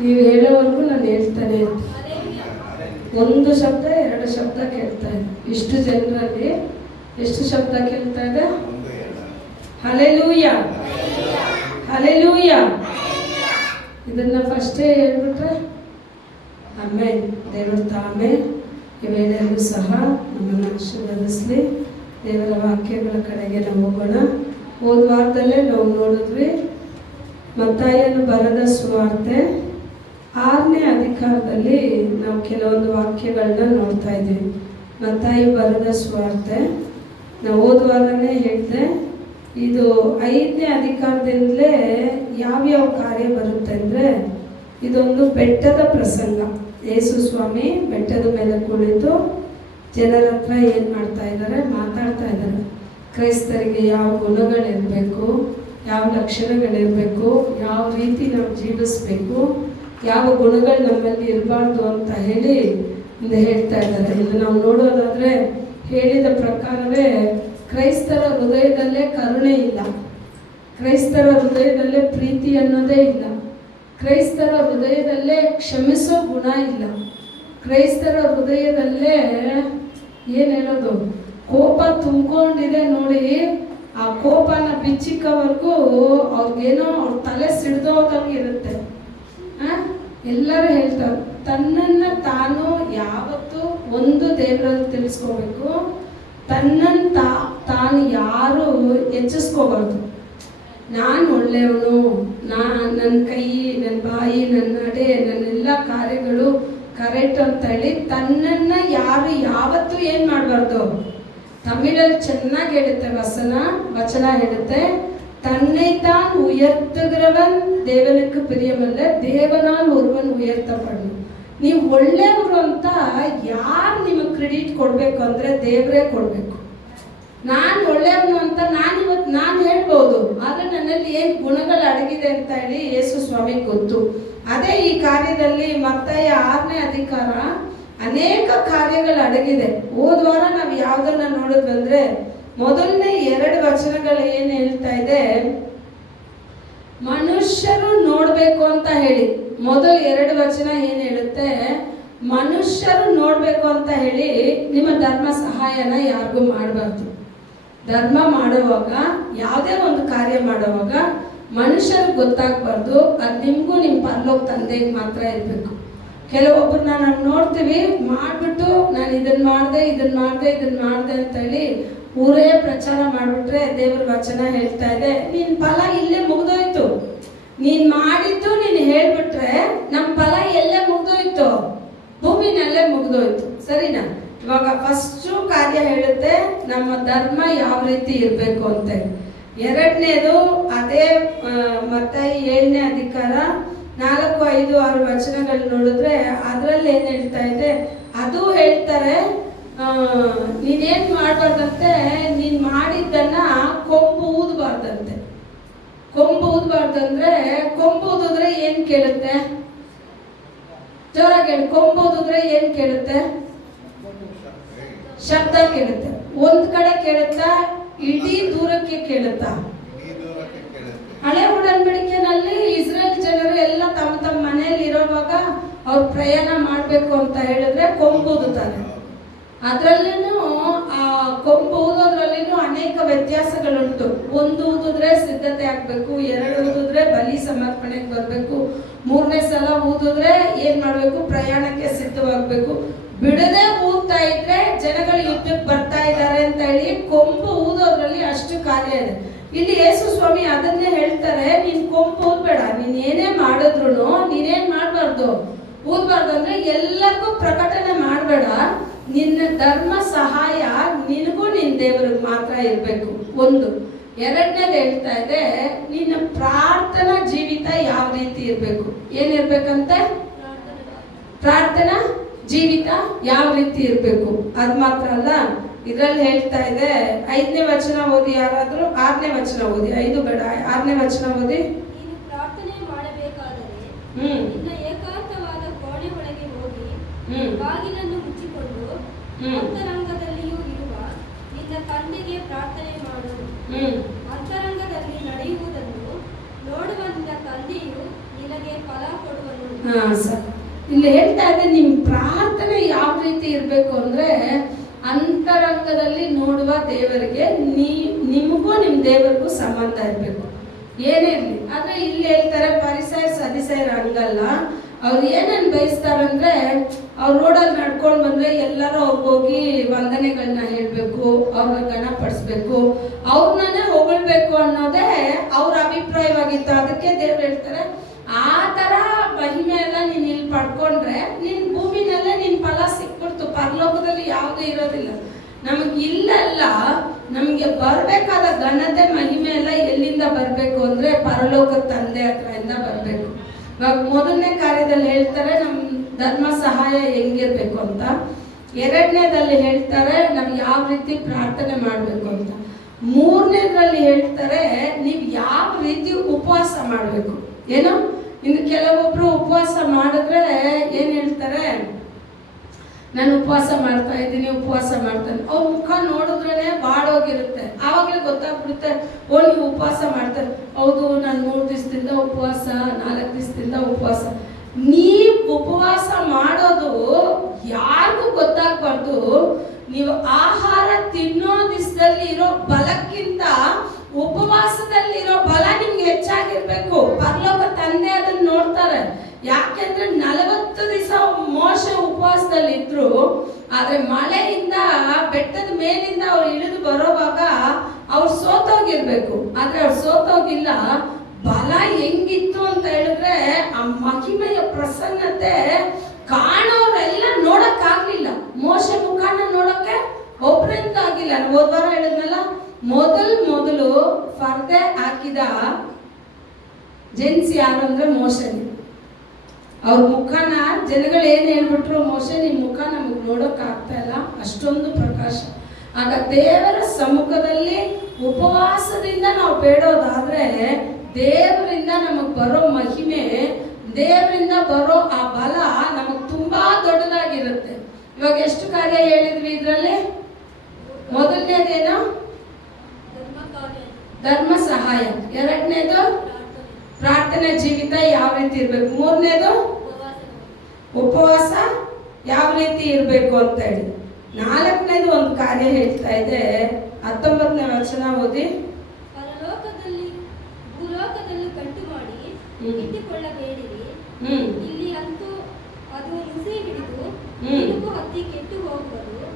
ನೀವು ಹೇಳೋವರೆಗೂ ನಾನು ಹೇಳ್ತಾನೆ ಇರ್ತೀನಿ. ಒಂದು ಶಬ್ದ ಎರಡು ಶಬ್ದ ಕೇಳ್ತಾ ಇದೆ. ಇಷ್ಟು ಜನರಲ್ಲಿ ಎಷ್ಟು ಶಬ್ದ ಕೇಳ್ತಾ ಇದೆ? Hallelujah, hallelujah. ಇದನ್ನ ಫಸ್ಟೇ ಹೇಳ್ಬಿಟ್ರೆ ಆಮೇಲೆ ದೇವರ ತಾಮೇ ಈ ವೇಳೆಯಲ್ಲೂ ಸಹ ನಮ್ಮನ್ನು ಆಶೀರ್ವದಿಸಲಿ. ದೇವರ ವಾಕ್ಯಗಳ ಕಡೆಗೆ ನಾವು ಹೋಗೋಣ. ಹೋದ ವಾರದಲ್ಲೇ ನಾವು ನೋಡಿದ್ವಿ ಮತ್ತಾಯನು ಬರೆದ ಸುವಾರ್ತೆ 6ನೇ ಅಧಿಕಾರದಲ್ಲಿ ನಾವು ಕೆಲವೊಂದು ವಾಕ್ಯಗಳನ್ನ ನೋಡ್ತಾ ಇದ್ದೀವಿ. ಮತ್ತಾಯಿ ಬರೆದ ಸುವಾರ್ತೆ ನಾವು ಹೋದ ವಾರನೇ ಹೇಳಿದೆ, ಇದು 5ನೇ ಅಧಿಕಾರದಿಂದಲೇ ಯಾವ್ಯಾವ ಕಾರ್ಯ ಬರುತ್ತೆ ಅಂದರೆ, ಇದೊಂದು ಬೆಟ್ಟದ ಪ್ರಸಂಗ. ಯೇಸು ಸ್ವಾಮಿ ಬೆಟ್ಟದ ಮೇಲೆ ಕುಳಿತು ಜನರ ಹತ್ರ ಏನು ಮಾಡ್ತಾ ಇದ್ದಾರೆ? ಮಾತಾಡ್ತಾ ಇದ್ದಾರೆ. ಕ್ರೈಸ್ತರಿಗೆ ಯಾವ ಗುಣಗಳಿರಬೇಕು, ಯಾವ ಲಕ್ಷಣಗಳಿರಬೇಕು, ಯಾವ ರೀತಿ ನಾವು ಜೀವಿಸಬೇಕು, ಯಾವ ಗುಣಗಳು ನಮ್ಮಲ್ಲಿ ಇರಬಾರ್ದು ಅಂತ ಹೇಳಿ ಹೇಳ್ತಾ ಇದ್ದಾರೆ. ಇದು ನಾವು ನೋಡೋದಾದರೆ ಹೇಳಿದ ಪ್ರಕಾರವೇ ಕ್ರೈಸ್ತರ ಹೃದಯದಲ್ಲೇ ಕರುಣೆ ಇಲ್ಲ, ಕ್ರೈಸ್ತರ ಹೃದಯದಲ್ಲೇ ಪ್ರೀತಿ ಅನ್ನೋದೇ ಇಲ್ಲ, ಕ್ರೈಸ್ತರ ಹೃದಯದಲ್ಲೇ ಕ್ಷಮಿಸೋ ಗುಣ ಇಲ್ಲ, ಕ್ರೈಸ್ತರ ಹೃದಯದಲ್ಲೇ ಏನು ಹೇಳೋದು ಕೋಪ ತುಂಬಿಕೊಂಡಿದೆ ನೋಡಿ. ಆ ಕೋಪನ ಬಿಚ್ಚಿಕ್ಕವರೆಗೂ ಅವ್ರಿಗೇನೋ ಅವ್ರ ತಲೆ ಸಿಡ್ದೋದಂಗೆ ಇರುತ್ತೆ. ಎಲ್ಲರೂ ಹೇಳ್ತಾರೆ ತನ್ನನ್ನು ತಾನು ಯಾವತ್ತೂ ಒಂದು ದೇವರಲ್ಲಿ ತಿಳಿಸ್ಕೋಬೇಕು, ತನ್ನನ್ನು ತಾನು ಯಾರು ಹೆಚ್ಚಿಸ್ಕೋಬಾರ್ದು. ನಾನು ಒಳ್ಳೆಯವನು, ನನ್ನ ಕೈ, ನನ್ನ ಬಾಯಿ, ನನ್ನ ನಡೆ, ನನ್ನೆಲ್ಲ ಕಾರ್ಯಗಳು ಕರೆಕ್ಟ್ ಅಂತ ಹೇಳಿ ತನ್ನನ್ನು ಯಾರು ಯಾವತ್ತೂ ಏನು ಮಾಡಬಾರ್ದು. ತಮಿಳಲ್ಲಿ ಚೆನ್ನಾಗಿ ಹೇಳುತ್ತೆ ವಚನ ಹೇಳುತ್ತೆ, தன்னை தான் உயர்த்துகிறவன் தேவனுக்கு பிரியமல்ல, தேவனால் ஒருவன் உயர்த்தப்படும். ನೀವು ಒಳ್ಳೆಯವರು ಅಂತ ಯಾರು ನಿಮಗೆ ಕ್ರೆಡಿಟ್ ಕೊಡಬೇಕು ಅಂದರೆ ದೇವರೇ ಕೊಡಬೇಕು. ನಾನು ಒಳ್ಳೆಯವನು ಅಂತ ನಾನು ಹೇಳ್ಬೋದು, ಆದರೆ ನನ್ನಲ್ಲಿ ಏನು ಗುಣಗಳು ಅಡಗಿದೆ ಅಂತ ಹೇಳಿ ಯೇಸು ಸ್ವಾಮಿಗೆ ಗೊತ್ತು. ಅದೇ ಈ ಕಾರ್ಯದಲ್ಲಿ ಮತ್ತಾಯ 6ನೇ ಅಧಿಕಾರ ಅನೇಕ ಕಾರ್ಯಗಳು ಅಡಗಿದೆ. ಹೋದ ವಾರ ನಾವು ಯಾವುದನ್ನ ನೋಡಿದ್ವಂದ್ರೆ ಮೊದಲನೇ 2 ವಚನಗಳು ಏನು ಹೇಳ್ತಾ ಇದೆ, ಮನುಷ್ಯರು ನೋಡಬೇಕು ಅಂತ ಹೇಳಿ. ಮೊದಲು 2 ವಚನ ಏನು ಹೇಳುತ್ತೆ, ಮನುಷ್ಯರು ನೋಡಬೇಕು ಅಂತ ಹೇಳಿ ನಿಮ್ಮ ಧರ್ಮ ಸಹಾಯನ ಯಾರಿಗೂ ಮಾಡಬಾರ್ದು. ಧರ್ಮ ಮಾಡುವಾಗ, ಯಾವುದೇ ಒಂದು ಕಾರ್ಯ ಮಾಡುವಾಗ ಮನುಷ್ಯರಿಗೆ ಗೊತ್ತಾಗಬಾರ್ದು. ಅದು ನಿಮಗೂ ನಿಮ್ಮ ಪರಲೋಕ ತಂದೆಗೆ ಮಾತ್ರ ಇರಬೇಕು. ಕೆಲವೊಬ್ಬರನ್ನ ನಾವು ನೋಡ್ತೀವಿ, ಮಾಡಿಬಿಟ್ಟು ನಾನು ಇದನ್ನು ಮಾಡಿದೆ ಅಂತ ಹೇಳಿ ಊರೇ ಪ್ರಚಾರ ಮಾಡಿಬಿಟ್ರೆ ದೇವ್ರ ವಚನ ಹೇಳ್ತಾ ಇದೆ, ನಿನ್ನ ಫಲ ಇಲ್ಲೇ ಮುಗ್ದೋಯ್ತು. ನೀನು ಮಾಡಿದ್ದು ನೀನು ಹೇಳ್ಬಿಟ್ರೆ ನಮ್ಮ ಫಲ ಎಲ್ಲೇ ಮುಗ್ದೋಯ್ತು? ಭೂಮಿನಲ್ಲೇ ಮುಗ್ದೋಯ್ತು. ಸರಿನಾ? ಇವಾಗ ಫಸ್ಟು ಕಾರ್ಯ ಹೇಳುತ್ತೆ ನಮ್ಮ ಧರ್ಮ ಯಾವ ರೀತಿ ಇರಬೇಕು ಅಂತ. 2ನೇದು ಅದೇ ಮತ್ತೆ 7ನೇ ಅಧಿಕಾರ 4, 5, 6 ವಚನಗಳು ನೋಡಿದ್ರೆ ಅದರಲ್ಲಿ ಏನು ಹೇಳ್ತಾ ಇದೆ, ಅದು ಹೇಳ್ತಾರೆ ನೀನೇನು ಮಾಡಬಾರ್ದಂತೆ, ನೀನು ಮಾಡಿದ್ದನ್ನ ಕೊಂಬು ಊದಬಾರ್ದಂತೆ. ಕೊಂಬು ಊದಬಾರ್ದಂದ್ರೆ, ಕೊಂಬು ಊದಿದ್ರೆ ಏನು ಕೇಳುತ್ತೆ? ಜೋರಾಗಿ ಹೇಳಿ, ಕೊಂಬು ಊದಿದ್ರೆ ಏನು ಕೇಳುತ್ತೆ? ಶಬ್ದ ಕೇಳುತ್ತೆ. ಒಂದ್ ಕಡೆ ಕೇಳುತ್ತಾ, ಇಡೀ ದೂರಕ್ಕೆ ಕೇಳುತ್ತಾ? ಹಳೆ ಒಡಂಬಡಿಕೆನಲ್ಲಿ ಇಸ್ರೇಲ್ ಜನರು ಎಲ್ಲ ತಮ್ಮ ತಮ್ಮ ಮನೆಯಲ್ಲಿ ಇರೋವಾಗ ಅವ್ರು ಪ್ರಯಾಣ ಮಾಡಬೇಕು ಅಂತ ಹೇಳಿದ್ರೆ ಕೊಂಬು ಊದುತ್ತಾರೆ. ಅದರಲ್ಲಿನೂ ಆ ಕೊಂಬು ಊದೋದ್ರಲ್ಲಿನೂ ಅನೇಕ ವ್ಯತ್ಯಾಸಗಳುಂಟು. 1 ಊದಿದ್ರೆ ಸಿದ್ಧತೆ ಆಗಬೇಕು, 2 ಊದಿದ್ರೆ ಬಲಿ ಸಮರ್ಪಣೆಗೆ ಬರಬೇಕು, 3ನೇ ಸಲ ಊದಿದ್ರೆ ಏನು ಮಾಡಬೇಕು? ಪ್ರಯಾಣಕ್ಕೆ ಸಿದ್ಧವಾಗಬೇಕು. ಬಿಡದೆ ಊದ್ತಾ ಇದ್ರೆ ಜನಗಳು ಯುದ್ಧಕ್ಕೆ ಬರ್ತಾ ಇದ್ದಾರೆ ಅಂತ ಹೇಳಿ ಕೊಂಬು ಊದೋದ್ರಲ್ಲಿ ಅಷ್ಟು ಕಾರ್ಯ ಇದೆ. ಇಲ್ಲಿ ಯೇಸು ಸ್ವಾಮಿ ಅದನ್ನೇ ಹೇಳ್ತಾರೆ, ನೀನ್ ಕೊಂಬು ಊದ್ಬೇಡ, ನೀನ್ ಏನೇ ಮಾಡಿದ್ರು ನೀನೇನ್ ಮಾಡಬಾರ್ದು, ಊದ್ಬಾರ್ದು ಅಂದ್ರೆ ಎಲ್ಲರಿಗೂ ಪ್ರಕಟಣೆ ಮಾಡಬೇಡ. ನಿನ್ನ ಧರ್ಮ ಸಹಾಯ ನಿನಗೂ ನಿನ್ನ ದೇವರಿಗೆ ಮಾತ್ರ ಇರಬೇಕು. 1. 2ನೇದು ಹೇಳ್ತಾ ಇದೆ, ನಿನ್ನ ಪ್ರಾರ್ಥನಾ ಜೀವಿತ ಯಾವ ರೀತಿ ಇರಬೇಕು? ಏನಿರ್ಬೇಕಂತೆ? ಪ್ರಾರ್ಥನಾ ಜೀವಿತ ಯಾವ ರೀತಿ ಇರಬೇಕು? ಅದು ಮಾತ್ರ ಅಲ್ಲ, ಇದರಲ್ಲಿ ಹೇಳ್ತಾ ಇದೆ 5ನೇ ವಚನ ಓದಿ ಯಾರಾದರೂ. 6ನೇ ವಚನ ಓದಿ, 5 ಬೇಡ, 6ನೇ ವಚನ ಓದಿ. ನೀನು ಪ್ರಾರ್ಥನೆ ಮಾಡಬೇಕಾದರೆ ನಿನ್ನ ಏಕಾಂತವಾದ ಕೋಣೆ ಒಳಗೆ ಹೋಗಿ ಬಾಗಿಲನ್ನು ಮುಚ್ಚಿಕೊಂಡು ಅಂತರಂಗದಲ್ಲಿಯೂ ಇರುವ ನಿನ್ನ ತಂದೆಗೆ ಪ್ರಾರ್ಥನೆ ಮಾಡು. ಅಂತರಂಗದಲ್ಲಿ ನಡೆಯುವುದನ್ನು ನೋಡುವ ನಿನ್ನ ತಂದೆಯು ನಿನಗೆ ಫಲ ಕೊಡುವನು. ಸರ್ ಇಲ್ಲಿ ಹೇಳ್ತಾ ಇದೆ, ನಿಮ್ಮ ಪ್ರಾರ್ಥನೆ ಯಾವ ರೀತಿ ಇರಬೇಕು ಅಂದರೆ ಅಂತರಂಗದಲ್ಲಿ ನೋಡುವ ದೇವರಿಗೆ ನಿಮಗೂ ನಿಮ್ಮ ದೇವರಿಗೂ ಸಂಬಂಧ ಇರಬೇಕು, ಏನೇ ಇರಲಿ. ಆದರೆ ಇಲ್ಲಿ ಹೇಳ್ತಾರೆ ಪರಿಸರ ಸದಿಸೈರ ಹಂಗಲ್ಲ. ಅವ್ರು ಏನನ್ನು ಬಯಸ್ತಾರಂದ್ರೆ ಅವ್ರು ರೋಡಲ್ಲಿ ನಡ್ಕೊಂಡು ಬಂದರೆ ಎಲ್ಲರೂ ಅವ್ರಿಗೆ ಹೋಗಿ ವಂದನೆಗಳನ್ನ ಹೇಳಬೇಕು, ಅವ್ರನ್ನ ಗಣಪಡಿಸ್ಬೇಕು, ಅವ್ರನ್ನೇ ಹೊಗಳ್ಬೇಕು ಅನ್ನೋದೇ ಅವ್ರ ಅಭಿಪ್ರಾಯವಾಗಿತ್ತು. ಅದಕ್ಕೆ ದೇವ್ರು ಹೇಳ್ತಾರೆ ಆ ಥರ ಮಹಿಮೆ ಎಲ್ಲ ನೀನು ಇಲ್ಲಿ ಪಡ್ಕೊಂಡ್ರೆ ನಿನ್ನ ಭೂಮಿನಲ್ಲೇ ನಿನ್ನ ಫಲ ಸಿಕ್ಬಿಡ್ತು, ಪರಲೋಕದಲ್ಲಿ ಯಾವುದೂ ಇರೋದಿಲ್ಲ. ನಮಗೆ ಇಲ್ಲೆಲ್ಲ ನಮಗೆ ಬರಬೇಕಾದ ಘನತೆ ಮಹಿಮೆ ಎಲ್ಲ ಎಲ್ಲಿಂದ ಬರಬೇಕು ಅಂದರೆ ಪರಲೋಕದ ತಂದೆ ಹತ್ರದಿಂದ ಬರಬೇಕು. ಇವಾಗ ಮೊದಲನೇ ಕಾರ್ಯದಲ್ಲಿ ಹೇಳ್ತಾರೆ ನಮ್ಮ ಧರ್ಮ ಸಹಾಯ ಹೆಂಗಿರ್ಬೇಕು ಅಂತ, ಎರಡನೇದಲ್ಲಿ ಹೇಳ್ತಾರೆ ನಾವು ಯಾವ ರೀತಿ ಪ್ರಾರ್ಥನೆ ಮಾಡಬೇಕು ಅಂತ, ಮೂರನೇದ್ರಲ್ಲಿ ಹೇಳ್ತಾರೆ ನೀವು ಯಾವ ರೀತಿ ಉಪವಾಸ ಮಾಡಬೇಕು. ಏನು ಇನ್ನು ಕೆಲವೊಬ್ರು ಉಪವಾಸ ಮಾಡಿದ್ರೆ ಏನು ಹೇಳ್ತಾರೆ, ನಾನು ಉಪವಾಸ ಮಾಡ್ತಾ ಇದ್ದೀನಿ, ಉಪವಾಸ ಮಾಡ್ತಾನೆ. ಅವ್ರ ಮುಖ ನೋಡಿದ್ರೇ ಬಾಡೋಗಿರುತ್ತೆ. ಆವಾಗಲೇ ಗೊತ್ತಾಗ್ಬಿಡುತ್ತೆ, ಓ ನೀವು ಉಪವಾಸ ಮಾಡ್ತಾರೆ. ಹೌದು, ನಾನು 3 ದಿವಸದಿಂದ ಉಪವಾಸ, 4 ದಿವಸದಿಂದ ಉಪವಾಸ. ನೀವು ಉಪವಾಸ ಮಾಡೋದು ಯಾರಿಗೂ ಗೊತ್ತಾಗ್ಬಾರ್ದು. ನೀವು ಆಹಾರ ತಿನ್ನೋ ದಿವಸದಲ್ಲಿ ಇರೋ ಬಲಕ್ಕಿಂತ ಉಪವಾಸದಲ್ಲಿರೋ ಬಲ ನಿಮ್ಗೆ ಹೆಚ್ಚಾಗಿರ್ಬೇಕು. ಪರಲೋಕ ತಂದೆ ಅದನ್ನ ನೋಡ್ತಾರೆ. ಯಾಕೆಂದ್ರೆ 40 ದಿವಸ ಮೋಶ ಉಪವಾಸದಲ್ಲಿ ಇದ್ರು, ಆದ್ರೆ ಮಳೆಯಿಂದ ಬೆಟ್ಟದ ಮೇಲಿಂದ ಅವ್ರು ಇಳಿದು ಬರೋವಾಗ ಅವ್ರು ಸೋತೋಗಿರ್ಬೇಕು. ಆದ್ರೆ ಅವ್ರು ಸೋತೋಗಿಲ್ಲ. ಬಲ ಹೆಂಗಿತ್ತು ಅಂತ ಹೇಳಿದ್ರೆ ಆ ಮಹಿಮೆಯ ಪ್ರಸನ್ನತೆ ಕಾಣೋರೆಲ್ಲ ನೋಡಕ್ಕಾಗ್ಲಿಲ್ಲ. ಮೋಶ ಮುಖಾನ ನೋಡಕ್ಕೆ ಒಬ್ರಿಂದ ಆಗಿಲ್ಲ. ಹೋದ್ವಾರ ಹೇಳಿದ್ನಲ್ಲ, ಮೊದಲು ಪರ್ದೆ ಹಾಕಿದ ಜೆಂಟ್ಸ್ ಯಾರು ಅಂದ್ರೆ ಮೋಶನೇ. ಅವ್ರ ಮುಖನ ಜನಗಳು ಏನು ಹೇಳ್ಬಿಟ್ರು, ಮೋಶೆ ನಿಮ್ಮ ಮುಖ ನಮಗೆ ನೋಡೋಕೆ ಆಗ್ತಾ ಇಲ್ಲ, ಅಷ್ಟೊಂದು ಪ್ರಕಾಶ. ಆಗ ದೇವರ ಸಮ್ಮುಖದಲ್ಲಿ ಉಪವಾಸದಿಂದ ನಾವು ಬೇಡೋದಾದ್ರೆ ದೇವರಿಂದ ನಮಗೆ ಬರೋ ಮಹಿಮೆ, ದೇವರಿಂದ ಬರೋ ಆ ಬಲ ನಮಗೆ ತುಂಬಾ ದೊಡ್ಡದಾಗಿರುತ್ತೆ. ಇವಾಗ ಎಷ್ಟು ಕಾರ್ಯ ಹೇಳಿದ್ವಿ ಇದರಲ್ಲಿ? ಮೊದಲನೇದೇನು? ಧರ್ಮ ಸಹಾಯ. ಎರಡನೇದು ಪ್ರಾರ್ಥನೆ ಜೀವಿತ ಯಾವ ರೀತಿ ಇರಬೇಕು. ಮೂರನೇದು ಉಪವಾಸ ಯಾವ ರೀತಿ ಇರಬೇಕು ಅಂತ ಹೇಳಿ. ನಾಲ್ಕನೇದು ಒಂದು ಕಾರ್ಯ ಹೇಳ್ತಾ ಇದೆ, 19ನೇ ವಚನ ಓದಿ. ಭೂಲೋಕದಲ್ಲಿ ಗಂಟು ಮಾಡಿ ಇಟ್ಟುಕೊಳ್ಳಬೇಡಿರಿ. ಇಲ್ಲಿ ಅಂತೂ ಅದು ನುಸಿ ಹಿಡಿದು ಇಡುಕು ಹತ್ತಿ ಕೆಟ್ಟು ಹೋಗುವುದು.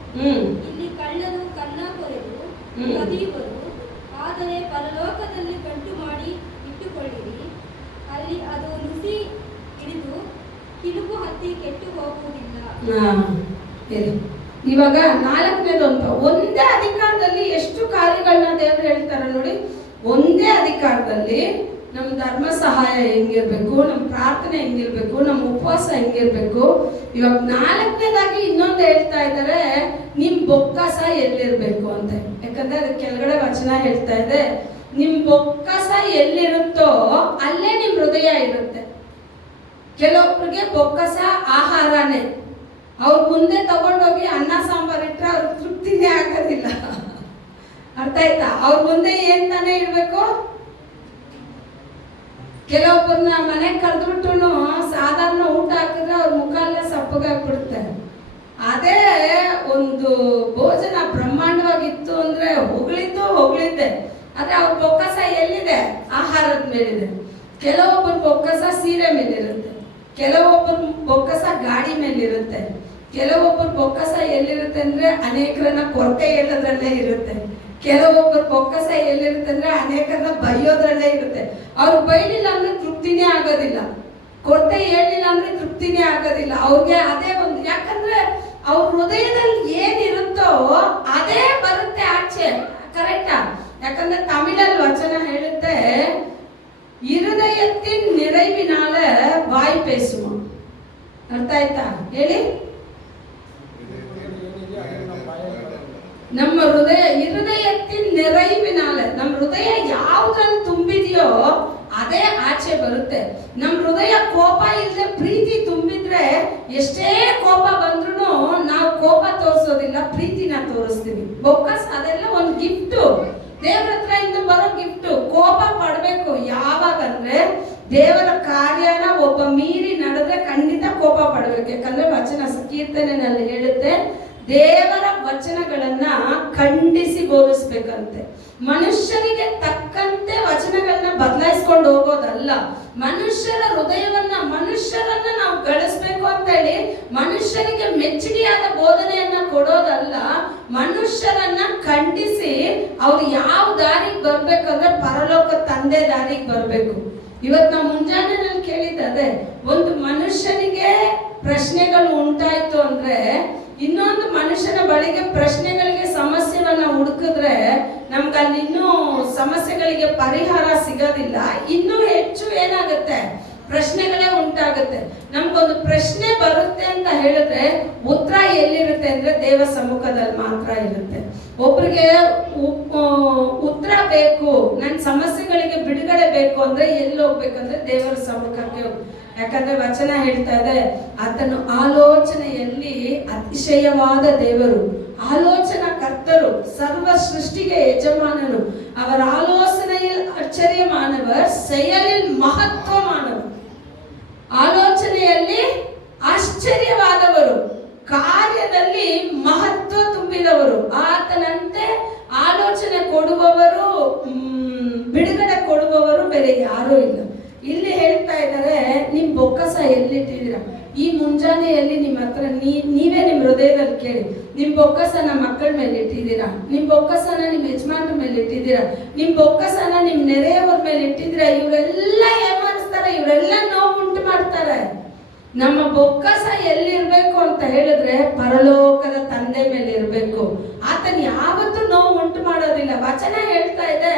ಇಲ್ಲಿ ಕಳ್ಳರು ಕನ್ನ ಕೊರೆದು ಕದಿಯುವರು. ಆದರೆ ಪರಲೋಕದಲ್ಲಿ ಗಂಟು ಮಾಡಿ ಇಟ್ಟುಕೊಳ್ಳಿರಿ. ಅಲ್ಲಿ ಅದು ನುಸಿ ಹಿಡಿದು ಕಿಲುಕು ಹತ್ತಿ ಕೆಟ್ಟು ಹೋಗುವುದಿಲ್ಲ. ಇವಾಗ ನಾಲ್ಕನೇದು ಅಂತ, ಒಂದೇ ಅಧಿಕಾರದಲ್ಲಿ ಎಷ್ಟು ಕಾರ್ಯಗಳನ್ನ ದೇವರು ಹೇಳ್ತಾರೆ ನೋಡಿ. ಒಂದೇ ಅಧಿಕಾರದಲ್ಲಿ ನಮ್ಮ ಧರ್ಮ ಸಹಾಯ ಹೆಂಗಿರ್ಬೇಕು, ನಮ್ಮ ಪ್ರಾರ್ಥನೆ ಹೆಂಗಿರ್ಬೇಕು, ನಮ್ಮ ಉಪವಾಸ ಹೆಂಗಿರ್ಬೇಕು. ಇವಾಗ ನಾಲ್ಕನೇದಾಗಿ ಇನ್ನೊಂದು ಹೇಳ್ತಾ ಇದ್ದಾರೆ, ನಿಮ್ ಬೊಕ್ಕಸ ಎಲ್ಲಿರ್ಬೇಕು ಅಂತ. ಯಾಕಂದ್ರೆ ಅದಕ್ಕೆ ಕೆಳಗಡೆ ವಚನ ಹೇಳ್ತಾ ಇದೆ, ನಿಮ್ ಬೊಕ್ಕಸ ಎಲ್ಲಿರುತ್ತೋ ಅಲ್ಲೇ ನಿಮ್ ಹೃದಯ ಇರುತ್ತೆ. ಕೆಲವೊಬ್ಬರಿಗೆ ಬೊಕ್ಕಸ ಆಹಾರನೇ. ಅವ್ರ ಮುಂದೆ ತಗೊಂಡೋಗಿ ಅನ್ನ ಸಾಂಬಾರ್ ಇಟ್ರೆ ಅವ್ರಿಗೆ ತೃಪ್ತಿನೇ ಆಗೋದಿಲ್ಲ. ಅರ್ಥ ಆಯ್ತಾ? ಅವ್ರ ಮುಂದೆ ಏನ್ ತಾನೇ ಇರ್ಬೇಕು. ಕೆಲವೊಬ್ಬರನ್ನ ಮನೆಗೆ ಕರೆದ್ಬಿಟ್ಟು ಸಾಧಾರಣ ಊಟ ಹಾಕಿದ್ರೆ ಅವ್ರ ಮುಖ ಎಲ್ಲ ಸಪ್ಪಗಾಗ್ಬಿಡುತ್ತೆ. ಅದೇ ಒಂದು ಭೋಜನ ಬ್ರಹ್ಮಾಂಡವಾಗಿತ್ತು ಅಂದ್ರೆ ಹೊಗಳಿದ್ದೆ. ಆದ್ರೆ ಅವ್ರ ಬೊಕ್ಕಸ ಎಲ್ಲಿದೆ? ಆಹಾರದ ಮೇಲಿದೆ. ಕೆಲವೊಬ್ಬರ ಬೊಕ್ಕಸ ಸೀರೆ ಮೇಲಿರುತ್ತೆ, ಕೆಲವೊಬ್ಬರ ಬೊಕ್ಕಸ ಗಾಡಿ ಮೇಲಿರುತ್ತೆ, ಕೆಲವೊಬ್ಬರ ಬೊಕ್ಕಸ ಎಲ್ಲಿರುತ್ತೆ ಅಂದ್ರೆ ಅನೇಕರನ್ನ ಕೊರತೆ ಹೇಳೋದ್ರಲ್ಲೇ ಇರುತ್ತೆ, ಕೆಲವೊಬ್ಬರ ಬೊಕ್ಕಸ ಎಲ್ಲಿರುತ್ತೆ ಅಂದ್ರೆ ಅನೇಕರನ್ನ ಬೈಯೋದ್ರಲ್ಲೇ ಇರುತ್ತೆ. ಅವ್ರು ಬೈಲಿಲ್ಲ ಅಂದ್ರೆ ತೃಪ್ತಿನೇ ಆಗೋದಿಲ್ಲ, ಕೊರತೆ ಹೇಳಿಲ್ಲ ಅಂದ್ರೆ ತೃಪ್ತಿನೇ ಆಗೋದಿಲ್ಲ. ಅವ್ರಿಗೆ ಅದೇ ಒಂದು, ಯಾಕಂದ್ರೆ ಅವ್ರ ಹೃದಯದಲ್ಲಿ ಏನಿರುತ್ತೋ ಅದೇ ಬರುತ್ತೆ ಆಚೆ. ಕರೆಕ್ಟಾ? ಯಾಕಂದ್ರೆ ತಮಿಳಲ್ಲಿ ವಚನ ಹೇಳುತ್ತೆ, இருதயத்தின் நிறைவினால வாய் பேசுமா. ಅರ್ಥ ಆಯ್ತಾ? ಹೇಳಿ. ನಮ್ಮ ಹೃದಯத்தின் நிறைவினால, ನಮ್ಮ ಹೃದಯ ಯಾವುದ್ರಲ್ಲಿ ತುಂಬಿದೆಯೋ ಅದೇ ಆಚೆ ಬರುತ್ತೆ. ನಮ್ಮ ಹೃದಯ ಕೋಪ ಇಲ್ಲದೆ ಪ್ರೀತಿ ತುಂಬಿದ್ರೆ ಎಷ್ಟೇ ಕೋಪ ಬಂದ್ರೂ ನಾವು ಕೋಪ ತೋರಿಸೋದಿಲ್ಲ, ಪ್ರೀತಿನ ತೋರಿಸ್ತೀವಿ. ಬೊಕ್ಕಸ್ ಅದೆಲ್ಲ ಒಂದು ಗಿಫ್ಟು, ದೇವ್ರ ಹತ್ರ ಇಂದ ಬರೋ ಗಿಫ್ಟು. ಕೋಪ ಪಡ್ಬೇಕು ಯಾವಾಗಂದ್ರೆ ದೇವರ ಕಾರ್ಯನ ಒಬ್ಬ ಮೀರಿ ನಡೆದ್ರೆ ಖಂಡಿತ ಕೋಪ ಪಡಬೇಕು. ಯಾಕಂದ್ರೆ ವಚನ ಕೀರ್ತನೆಯಲ್ಲಿ ಹೇಳುತ್ತೆ, ದೇವರ ವಚನಗಳನ್ನ ಖಂಡಿಸಿ ಬೋಧಿಸ್ಬೇಕಂತೆ. ಮನುಷ್ಯರಿಗೆ ತಕ್ಕಂತೆ ವಚನಗಳನ್ನ ಬದಲಾಯಿಸ್ಕೊಂಡು ಹೋಗೋದಲ್ಲ, ಮನುಷ್ಯರ ಹೃದಯವನ್ನ, ಮನುಷ್ಯರನ್ನ ನಾವು ಗಳಿಸ್ಬೇಕು ಅಂತ ಹೇಳಿ ಮನುಷ್ಯರಿಗೆ ಮೆಚ್ಚುಗೆಯಾದ ಬೋಧನೆಯನ್ನ ಕೊಡೋದಲ್ಲ, ಮನುಷ್ಯರನ್ನ ಖಂಡಿಸಿ ಅವ್ರು ಯಾವ ದಾರಿಗೆ ಬರ್ಬೇಕಂದ್ರೆ ಪರಲೋಕ ತಂದೆ ದಾರಿಗೆ ಬರ್ಬೇಕು. ಇವತ್ತು ನಾವು ಮುಂಜಾನೆನಲ್ಲಿ ಕೇಳಿದ್ದೆ, ಒಂದು ಮನುಷ್ಯನಿಗೆ ಪ್ರಶ್ನೆಗಳು ಉಂಟಾಯ್ತು ಅಂದ್ರೆ ಇನ್ನೊಂದು ಮನುಷ್ಯನ ಬಳಿಗೆ ಪ್ರಶ್ನೆಗಳಿಗೆ ಸಮಸ್ಯೆವನ್ನ ಹುಡುಕಿದ್ರೆ ನಮ್ಗೆ ಅಲ್ಲಿ ಇನ್ನೂ ಸಮಸ್ಯೆಗಳಿಗೆ ಪರಿಹಾರ ಸಿಗೋದಿಲ್ಲ, ಇನ್ನೂ ಹೆಚ್ಚು ಏನಾಗುತ್ತೆ, ಪ್ರಶ್ನೆಗಳೇ ಉಂಟಾಗುತ್ತೆ. ನಮ್ಗೊಂದು ಪ್ರಶ್ನೆ ಬರುತ್ತೆ ಅಂತ ಹೇಳಿದ್ರೆ ಉತ್ತರ ಎಲ್ಲಿರುತ್ತೆ ಅಂದ್ರೆ ದೇವ ಸಮ್ಮುಖದಲ್ಲಿ ಮಾತ್ರ ಇರುತ್ತೆ. ಒಬ್ರಿಗೆ ಉತ್ತರ ಬೇಕು, ನನ್ನ ಸಮಸ್ಯೆಗಳಿಗೆ ಬಿಡುಗಡೆ ಬೇಕು ಅಂದ್ರೆ ಎಲ್ಲಿ ಹೋಗ್ಬೇಕಂದ್ರೆ ದೇವರ ಸಮ್ಮುಖಕ್ಕೆ. ಯಾಕಂದ್ರೆ ವಚನ ಹೇಳ್ತಾ ಇದೆ, ಆತನು ಆಲೋಚನೆಯಲ್ಲಿ ಅತಿಶಯವಾದ ದೇವರು, ಆಲೋಚನಾ ಕರ್ತರು, ಸರ್ವ ಸೃಷ್ಟಿಗೆ ಯಜಮಾನನು, ಅವರ ಆಲೋಚನೆಯಲ್ಲಿ ಆಶ್ಚರ್ಯಮಾನವರ್, செயலில் ಮಹತ್ವಮಾನವರು. ಆಲೋಚನೆಯಲ್ಲಿ ಆಶ್ಚರ್ಯವಾದವರು, ಕಾರ್ಯದಲ್ಲಿ ಮಹತ್ವ ತುಂಬಿದವರು, ಆತನಂತೆ ಆಲೋಚನೆ ಕೊಡುವವರು, ಬಿಡುಗಡೆ ಕೊಡುವವರು ಬೇರೆ ಯಾರೂ ಇಲ್ಲ. ಇಲ್ಲಿ ಹೇಳ್ತಾ ಇದ್ದಾರೆ, ನಿಮ್ ಬೊಕ್ಕಸ ಎಲ್ಲಿಟ್ಟಿದ್ದೀರಾ? ಈ ಮುಂಜಾನೆಯಲ್ಲಿ ನಿಮ್ಮ ಹತ್ರ ನೀವೇ ನಿಮ್ಮ ಹೃದಯದಲ್ಲಿ ಕೇಳಿ, ನಿಮ್ ಬೊಕ್ಕಸನ ಮಕ್ಕಳ ಮೇಲೆ ಇಟ್ಟಿದ್ದೀರಾ? ನಿಮ್ ಬೊಕ್ಕಸನ ನಿಮ್ ಯಜಮಾನ್ರ ಮೇಲೆ ಇಟ್ಟಿದ್ದೀರಾ? ನಿಮ್ ಬೊಕ್ಕಸನ ನಿಮ್ ನೆರೆಯವರ ಮೇಲೆ ಇಟ್ಟಿದ್ದೀರಾ? ಇವರೆಲ್ಲ ಏಮಾರಿಸ್ತಾರೆ, ಇವರೆಲ್ಲ ನೋವು ಉಂಟು ಮಾಡ್ತಾರೆ. ನಮ್ಮ ಬೊಕ್ಕಸ ಎಲ್ಲಿರ್ಬೇಕು ಅಂತ ಹೇಳಿದ್ರೆ ಪರಲೋಕದ ತಂದೆ ಮೇಲೆ ಇರಬೇಕು. ಆತನ ಯಾವತ್ತೂ ನೋವು ಉಂಟು ಮಾಡೋದಿಲ್ಲ. ವಚನ ಹೇಳ್ತಾ ಇದೆ,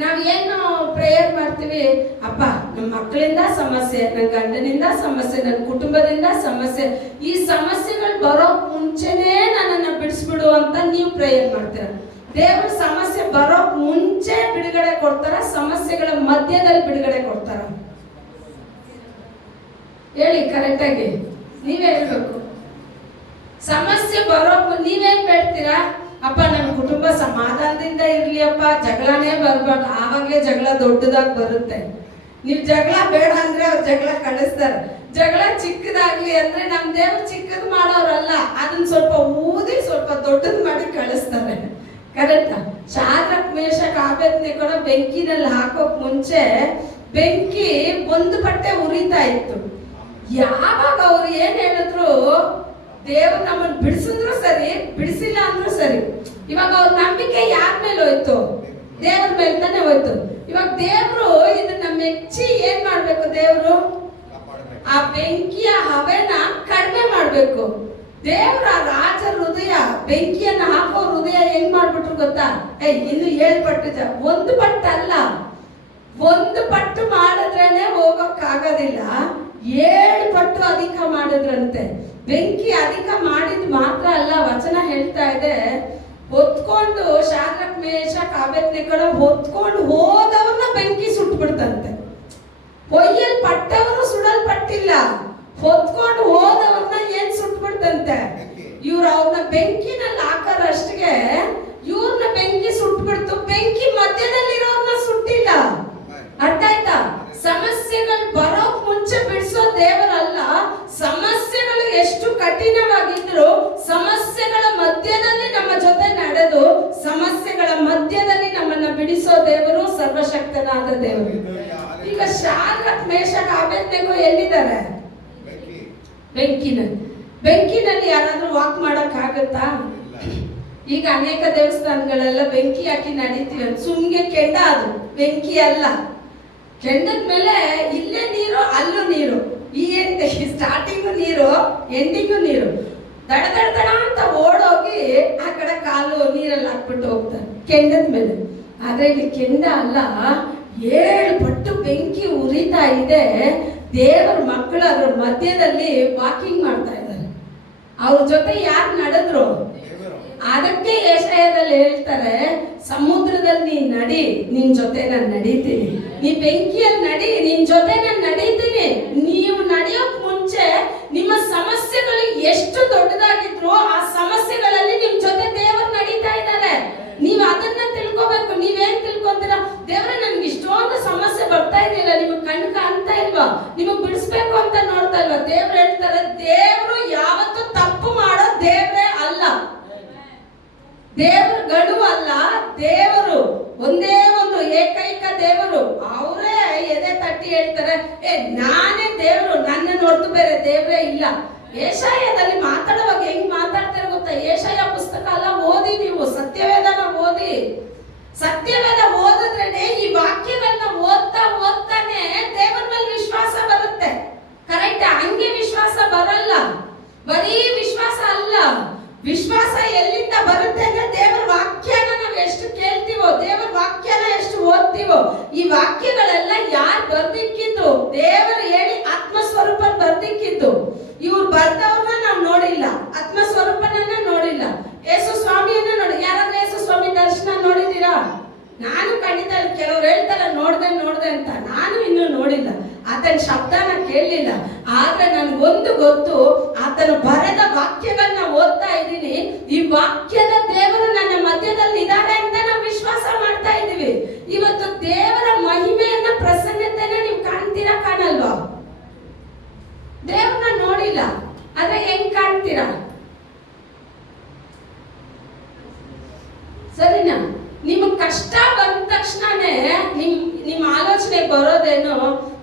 ನಾವ್ ಏನು ಪ್ರೇಯರ್ ಮಾಡ್ತೀವಿ, ಅಪ್ಪ ನಮ್ಮ ಮಕ್ಕಳಿಂದ ಸಮಸ್ಯೆ, ನನ್ನ ಗಂಡನಿಂದ ಸಮಸ್ಯೆ, ನನ್ನ ಕುಟುಂಬದಿಂದ ಸಮಸ್ಯೆ, ಈ ಸಮಸ್ಯೆಗಳು ಬರೋ ಮುಂಚೆನೇ ನನ್ನನ್ನ ಬಿಡಿಸ್ಬಿಡು ಅಂತ ನೀವು ಪ್ರೇಯರ್ ಮಾಡ್ತೀರ. ದೇವ್ರ ಸಮಸ್ಯೆ ಬರೋ ಮುಂಚೆ ಬಿಡುಗಡೆ ಕೊಡ್ತಾರ, ಸಮಸ್ಯೆಗಳ ಮಧ್ಯದಲ್ಲಿ ಬಿಡುಗಡೆ ಕೊಡ್ತಾರ? ಹೇಳಿ ಕರೆಕ್ಟಾಗಿ, ನೀವೇ ಹೇಳ್ಬೇಕು. ಸಮಸ್ಯೆ ಬರೋ ನೀವೇನ್ ಬೇಡ್ತೀರಾ? ಅಪ್ಪ ನನ್ನ ಕುಟುಂಬ ಸಮಾಧಾನದಿಂದ ಇರ್ಲಿ ಅಪ್ಪ, ಜಗಳನೇ ಬರ್ಬಾರ್ದು. ಆವಾಗಲೇ ಜಗಳ ದೊಡ್ಡದಾಗಿ ಬರುತ್ತೆ. ನೀವು ಜಗಳ ಬೇಡ ಅಂದ್ರೆ ಅವ್ರು ಜಗಳ ಕಳಿಸ್ತಾರೆ. ಜಗಳ ಚಿಕ್ಕದಾಗ್ಲಿ ಅಂದ್ರೆ ನಮ್ ದೇವ್ರು ಚಿಕ್ಕದ್ ಮಾಡೋರಲ್ಲ, ಅದನ್ನ ಸ್ವಲ್ಪ ಊದಿ ಸ್ವಲ್ಪ ದೊಡ್ಡದ್ ಮಾಡಿ ಕಳಿಸ್ತಾರೆ. ಕರೆಕ್ಟಾ? ಶಾದ್ರಕ್ ಮೇಷಕ್ ಆಬೇದ್ನೆಗೋನ ಬೆಂಕಿನಲ್ಲಿ ಹಾಕೋಕ್ ಮುಂಚೆ ಬೆಂಕಿ ಒಂದು ಬಟ್ಟೆ ಉರಿತಾ ಇತ್ತು. ಯಾವಾಗ ಅವ್ರು ಏನ್ ಹೇಳಿದ್ರು, ದೇವ್ರು ನಮ್ಮನ್ನು ಬಿಡಿಸಿದ್ರು ಸರಿ, ಬಿಡಿಸಿಲ್ಲ ಅಂದ್ರೂ ಸರಿ. ಇವಾಗ ಅವ್ರ ನಂಬಿಕೆ ಯಾರ ಮೇಲೆ ಹೋಯ್ತು? ದೇವ್ರ ಮೇಲೆ ತಾನೇ ಹೋಯ್ತು. ಇವಾಗ ದೇವ್ರು ಇದನ್ನ ಮೆಚ್ಚಿ ಏನ್ ಮಾಡ್ಬೇಕು? ದೇವ್ರು ಆ ಬೆಂಕಿಯ ಹವೆನ ಕಡಿಮೆ ಮಾಡ್ಬೇಕು. ದೇವ್ರ ರಾಜ ಹೃದಯ, ಬೆಂಕಿಯನ್ನ ಹಾಕೋ ಹೃದಯ ಹೆಂಗ್ ಮಾಡ್ಬಿಟ್ರು ಗೊತ್ತಾ? ಇನ್ನು 7 ಪಟ್ಟು, ಒಂದು ಪಟ್ಟು ಅಲ್ಲ, ಒಂದು ಪಟ್ಟು ಮಾಡಿದ್ರೇನೆ ಹೋಗೋಕ್ಕಾಗೋದಿಲ್ಲ, 7 ಪಟ್ಟು ಅಧಿಕ ಮಾಡಿದ್ರಂತೆ. ಬೆಂಕಿ ಅಧಿಕ ಮಾಡಿದ್ ಮಾತ್ರ ಅಲ್ಲ, ವಚನ ಹೇಳ್ತಾ ಇದೆ, ಹೊತ್ಕೊಂಡು ಶಾದ್ರಕ್ ಮೇಷಕ್ ಆಬೇದ್ನೆಗೋನ ಹೊತ್ಕೊಂಡು ಹೋದವ್ರನ್ನ ಬೆಂಕಿ ಸುಟ್ಬಿಡ್ತಂತೆ. ಹೊಯ್ಯಲ್ ಪಟ್ಟವರು ಸುಡಲ್ಪಟ್ಟಿಲ್ಲ, ಹೊತ್ಕೊಂಡು ಹೋದವ್ರನ್ನ ಏನ್ ಸುಟ್ಬಿಡ್ತಂತೆ? ಇವ್ರು ಅವ್ರನ್ನ ಬೆಂಕಿನಲ್ಲಿ ಹಾಕಾರ ಅಷ್ಟಿಗೆ ಇವ್ರನ್ನ ಬೆಂಕಿ ಸುಟ್ಬಿಡ್ತು. ಬೆಂಕಿ ಮಧ್ಯದಲ್ಲಿರೋರ್ನ ಸುಟ್ಟಿಲ್ಲ. ಅರ್ಥ ಆಯ್ತಾ? ಸಮಸ್ಯೆಗಳು ಬರೋಕ್ ಮುಂಚೆ ಬಿಡಿಸೋ ದೇವರಲ್ಲ. ಸಮಸ್ಯೆಗಳು ಎಷ್ಟು ಕಠಿಣವಾಗಿದ್ರು ಸಮಸ್ಯೆಗಳ ಮಧ್ಯದಲ್ಲಿ ನಮ್ಮ ಜೊತೆ ನಡೆದು ಸಮಸ್ಯೆಗಳ ಮಧ್ಯದಲ್ಲಿ ನಮ್ಮನ್ನ ಬಿಡಿಸೋ ದೇವರು ಸರ್ವಶಕ್ತನಾದ ದೇವರು. ಈಗ ಶಾದ್ರಕ್ ಮೇಷಕ್ ಆಬೇದ್ನೆಗೋ ಎಲ್ಲಿದ್ದಾರೆ? ಬೆಂಕಿನಲ್ಲಿ ಯಾರಾದ್ರೂ ವಾಕ್ ಮಾಡಕ್ ಆಗತ್ತಾ? ಈಗ ಅನೇಕ ದೇವಸ್ಥಾನಗಳೆಲ್ಲ ಬೆಂಕಿ ಹಾಕಿ ನಡೀತೀವಿ, ಸುಮ್ಗೆ ಕೆಂಡ, ಅದು ಬೆಂಕಿ ಅಲ್ಲ. ಕೆಂಡದ ಮೇಲೆ ಇಲ್ಲೇ ನೀರು, ಅಲ್ಲೂ ನೀರು, ಈ ಸ್ಟಾರ್ಟಿಂಗು ನೀರು, ಎಂಡಿಂಗು ನೀರು, ದಡ ದಡ ದಡ ಅಂತ ಓಡೋಗಿ ಆ ಕಡೆ ಕಾಲು ನೀರಲ್ಲಿ ಹಾಕ್ಬಿಟ್ಟು ಹೋಗ್ತಾರೆ ಕೆಂಡದ ಮೇಲೆ. ಆದ್ರೆ ಇಲ್ಲಿ ಕೆಂಡ ಅಲ್ಲ, 7 ಪಟ್ಟು ಬೆಂಕಿ ಉರಿತಾ ಇದೆ. ದೇವರ ಮಕ್ಕಳು ಅದ್ರ ಮಧ್ಯದಲ್ಲಿ ವಾಕಿಂಗ್ ಮಾಡ್ತಾ ಇದ್ದಾರೆ. ಅವ್ರ ಜೊತೆ ಯಾರು ನಡೆದ್ರು? ಅದಕ್ಕೆ ಯೆಶಾಯದಲ್ಲಿ ಹೇಳ್ತಾರೆ, ಸಮುದ್ರದಲ್ಲಿ ನೀನ್ ನಡಿ, ನಿನ್ ಜೊತೆ ನಾನು ನಡೀತೀನಿ. ನೀ ಬೆಂಕಿಯಲ್ಲಿ ನಡಿ, ನಿನ್ ಜೊತೆ ನಾನು ನಡೀತೀನಿ. ನೀವು ನಡೆಯೋಕ್ ಮುಂಚೆ ನಿಮ್ಮ ಸಮಸ್ಯೆಗಳು ಎಷ್ಟು ದೊಡ್ಡದಾಗಿದ್ರು ಆ ಸಮಸ್ಯೆಗಳಲ್ಲಿ ನಿಮ್ ಜೊತೆ ದೇವರು ನಡೀತಾ ಇದ್ದಾರೆ. ನೀವ್ ಅದನ್ನ ತಿಳ್ಕೊಬೇಕು. ನೀವೇನ್ ತಿಳ್ಕೊಂತೀರಾ? ದೇವ್ರೆ ನನ್ಗೆ ಇಷ್ಟೊಂದು ಸಮಸ್ಯೆ ಬರ್ತಾ ಇದೆಯಲ್ಲ, ನಿಮ್ಗೆ ಕಣ್ಣು ಕಾಣ್ತಾ ಇಲ್ಲ ಇಲ್ವಾ? ನಿಮಗ್ ಬಿಡಿಸ್ಬೇಕು ಅಂತ ನೋಡ್ತಾ ಇಲ್ವಾ? ದೇವ್ರು ಹೇಳ್ತಾರೆ, ದೇವ್ರು ಯಾವತ್ತೂ ತಪ್ಪು ಮಾಡೋ ದೇವ್ರೇ ಅಲ್ಲ, ದೇವರುಗಳು ಅಲ್ಲ, ದೇವರು ಒಂದೇ ಒಂದು ಏಕೈಕ ದೇವರು. ಅವರೇ ಎದೆ ತಟ್ಟಿ ಹೇಳ್ತಾರೆ, ನಾನೇ ದೇವರು, ನನ್ನನ್ನು ಹೊರತು ಬೇರೆ ದೇವ್ರೇ ಇಲ್ಲ. ಏಷಾಯದಲ್ಲಿ ಮಾತಾಡುವಾಗ ಹೆಂಗ್ ಮಾತಾಡ್ತಾರೆ ಗೊತ್ತಾ? ಏಷಾಯ ಪುಸ್ತಕ ಎಲ್ಲ ಓದಿ, ನೀವು ಸತ್ಯವೇದನ ಓದಿ. ಸತ್ಯವೇದ ಓದಿದ್ರೇನೆ ಈ ವಾಕ್ಯಗಳನ್ನ ಓದ್ತಾನೆ ದೇವರ ಮೇಲೆ ವಿಶ್ವಾಸ ಬರುತ್ತೆ. ಕರೆಕ್ಟ್? ಹಂಗೆ ವಿಶ್ವಾಸ ಬರಲ್ಲ. ಬರೀ ವಿಶ್ವಾಸ ಅಲ್ಲ, ವಿಶ್ವಾಸ ಎಲ್ಲಿಂದ ಬರುತ್ತೆ ಅಂದ್ರೆ ದೇವರ ವಾಕ್ಯನ ನಾವು ಎಷ್ಟು ಕೇಳ್ತೀವೋ, ದೇವರ ವಾಕ್ಯನ ಎಷ್ಟು ಓದ್ತೀವೋ. ಈ ವಾಕ್ಯಗಳೆಲ್ಲ ಯಾರು ಬರ್ದಿಕ್ಕಿದ್ದು? ದೇವರು ಹೇಳಿ ಆತ್ಮಸ್ವರೂಪ ಬರ್ದಿಕ್ಕಿದ್ದು. ಇವ್ರು ಬರ್ದವ್ರನ್ನ ನಾವು ನೋಡಿಲ್ಲ, ಆತ್ಮಸ್ವರೂಪನನ್ನ ನೋಡಿಲ್ಲ, ಯೇಸು ಸ್ವಾಮಿಯನ್ನ ನೋಡಿ. ಯಾರಾದ್ರೂ ಯೇಸು ಸ್ವಾಮಿ ದರ್ಶನ ನೋಡಿದೀರಾ? ನಾನು ಖಂಡಿತ, ಕೆಲವ್ರು ಹೇಳ್ತಾರೆ ನೋಡ್ದೆ ಅಂತ, ನಾನು ಇನ್ನೂ ನೋಡಿಲ್ಲ, ಆತನ ಶಬ್ದನ ಕೇಳಲಿಲ್ಲ. ಆದ್ರೆ ನನ್ಗೊಂದು ಗೊತ್ತು, ಆತನು ಬರೆದ ವಾಕ್ಯಗಳನ್ನ ಓದ್ತಾ ಇದ್ದೀನಿ. ಈ ವಾಕ್ಯದ ದೇವರು ನನ್ನ ಮಧ್ಯದಲ್ಲಿ ಇದ್ದಾರೆ ಅಂತ ನಾವು ವಿಶ್ವಾಸ ಮಾಡ್ತಾ ಇದೀವಿ. ಇವತ್ತು ದೇವರ ಮಹಿಮೆಯನ್ನ, ಪ್ರಸನ್ನತೆನ ನೀವು ಕಾಣ್ತೀರಾ, ಕಾಣಲ್ವಾ? ದೇವ್ರನ್ನ ನೋಡಿಲ್ಲ, ಆದ್ರೆ ಹೆಂಗ್ ಕಾಣ್ತೀರಾ? ಸರಿನಾ? ನಿಮಗ್ ಕಷ್ಟ ಬಂದ ತಕ್ಷಣನೇ ನಿಮ್ ಆಲೋಚನೆ ಬರೋದೇನು,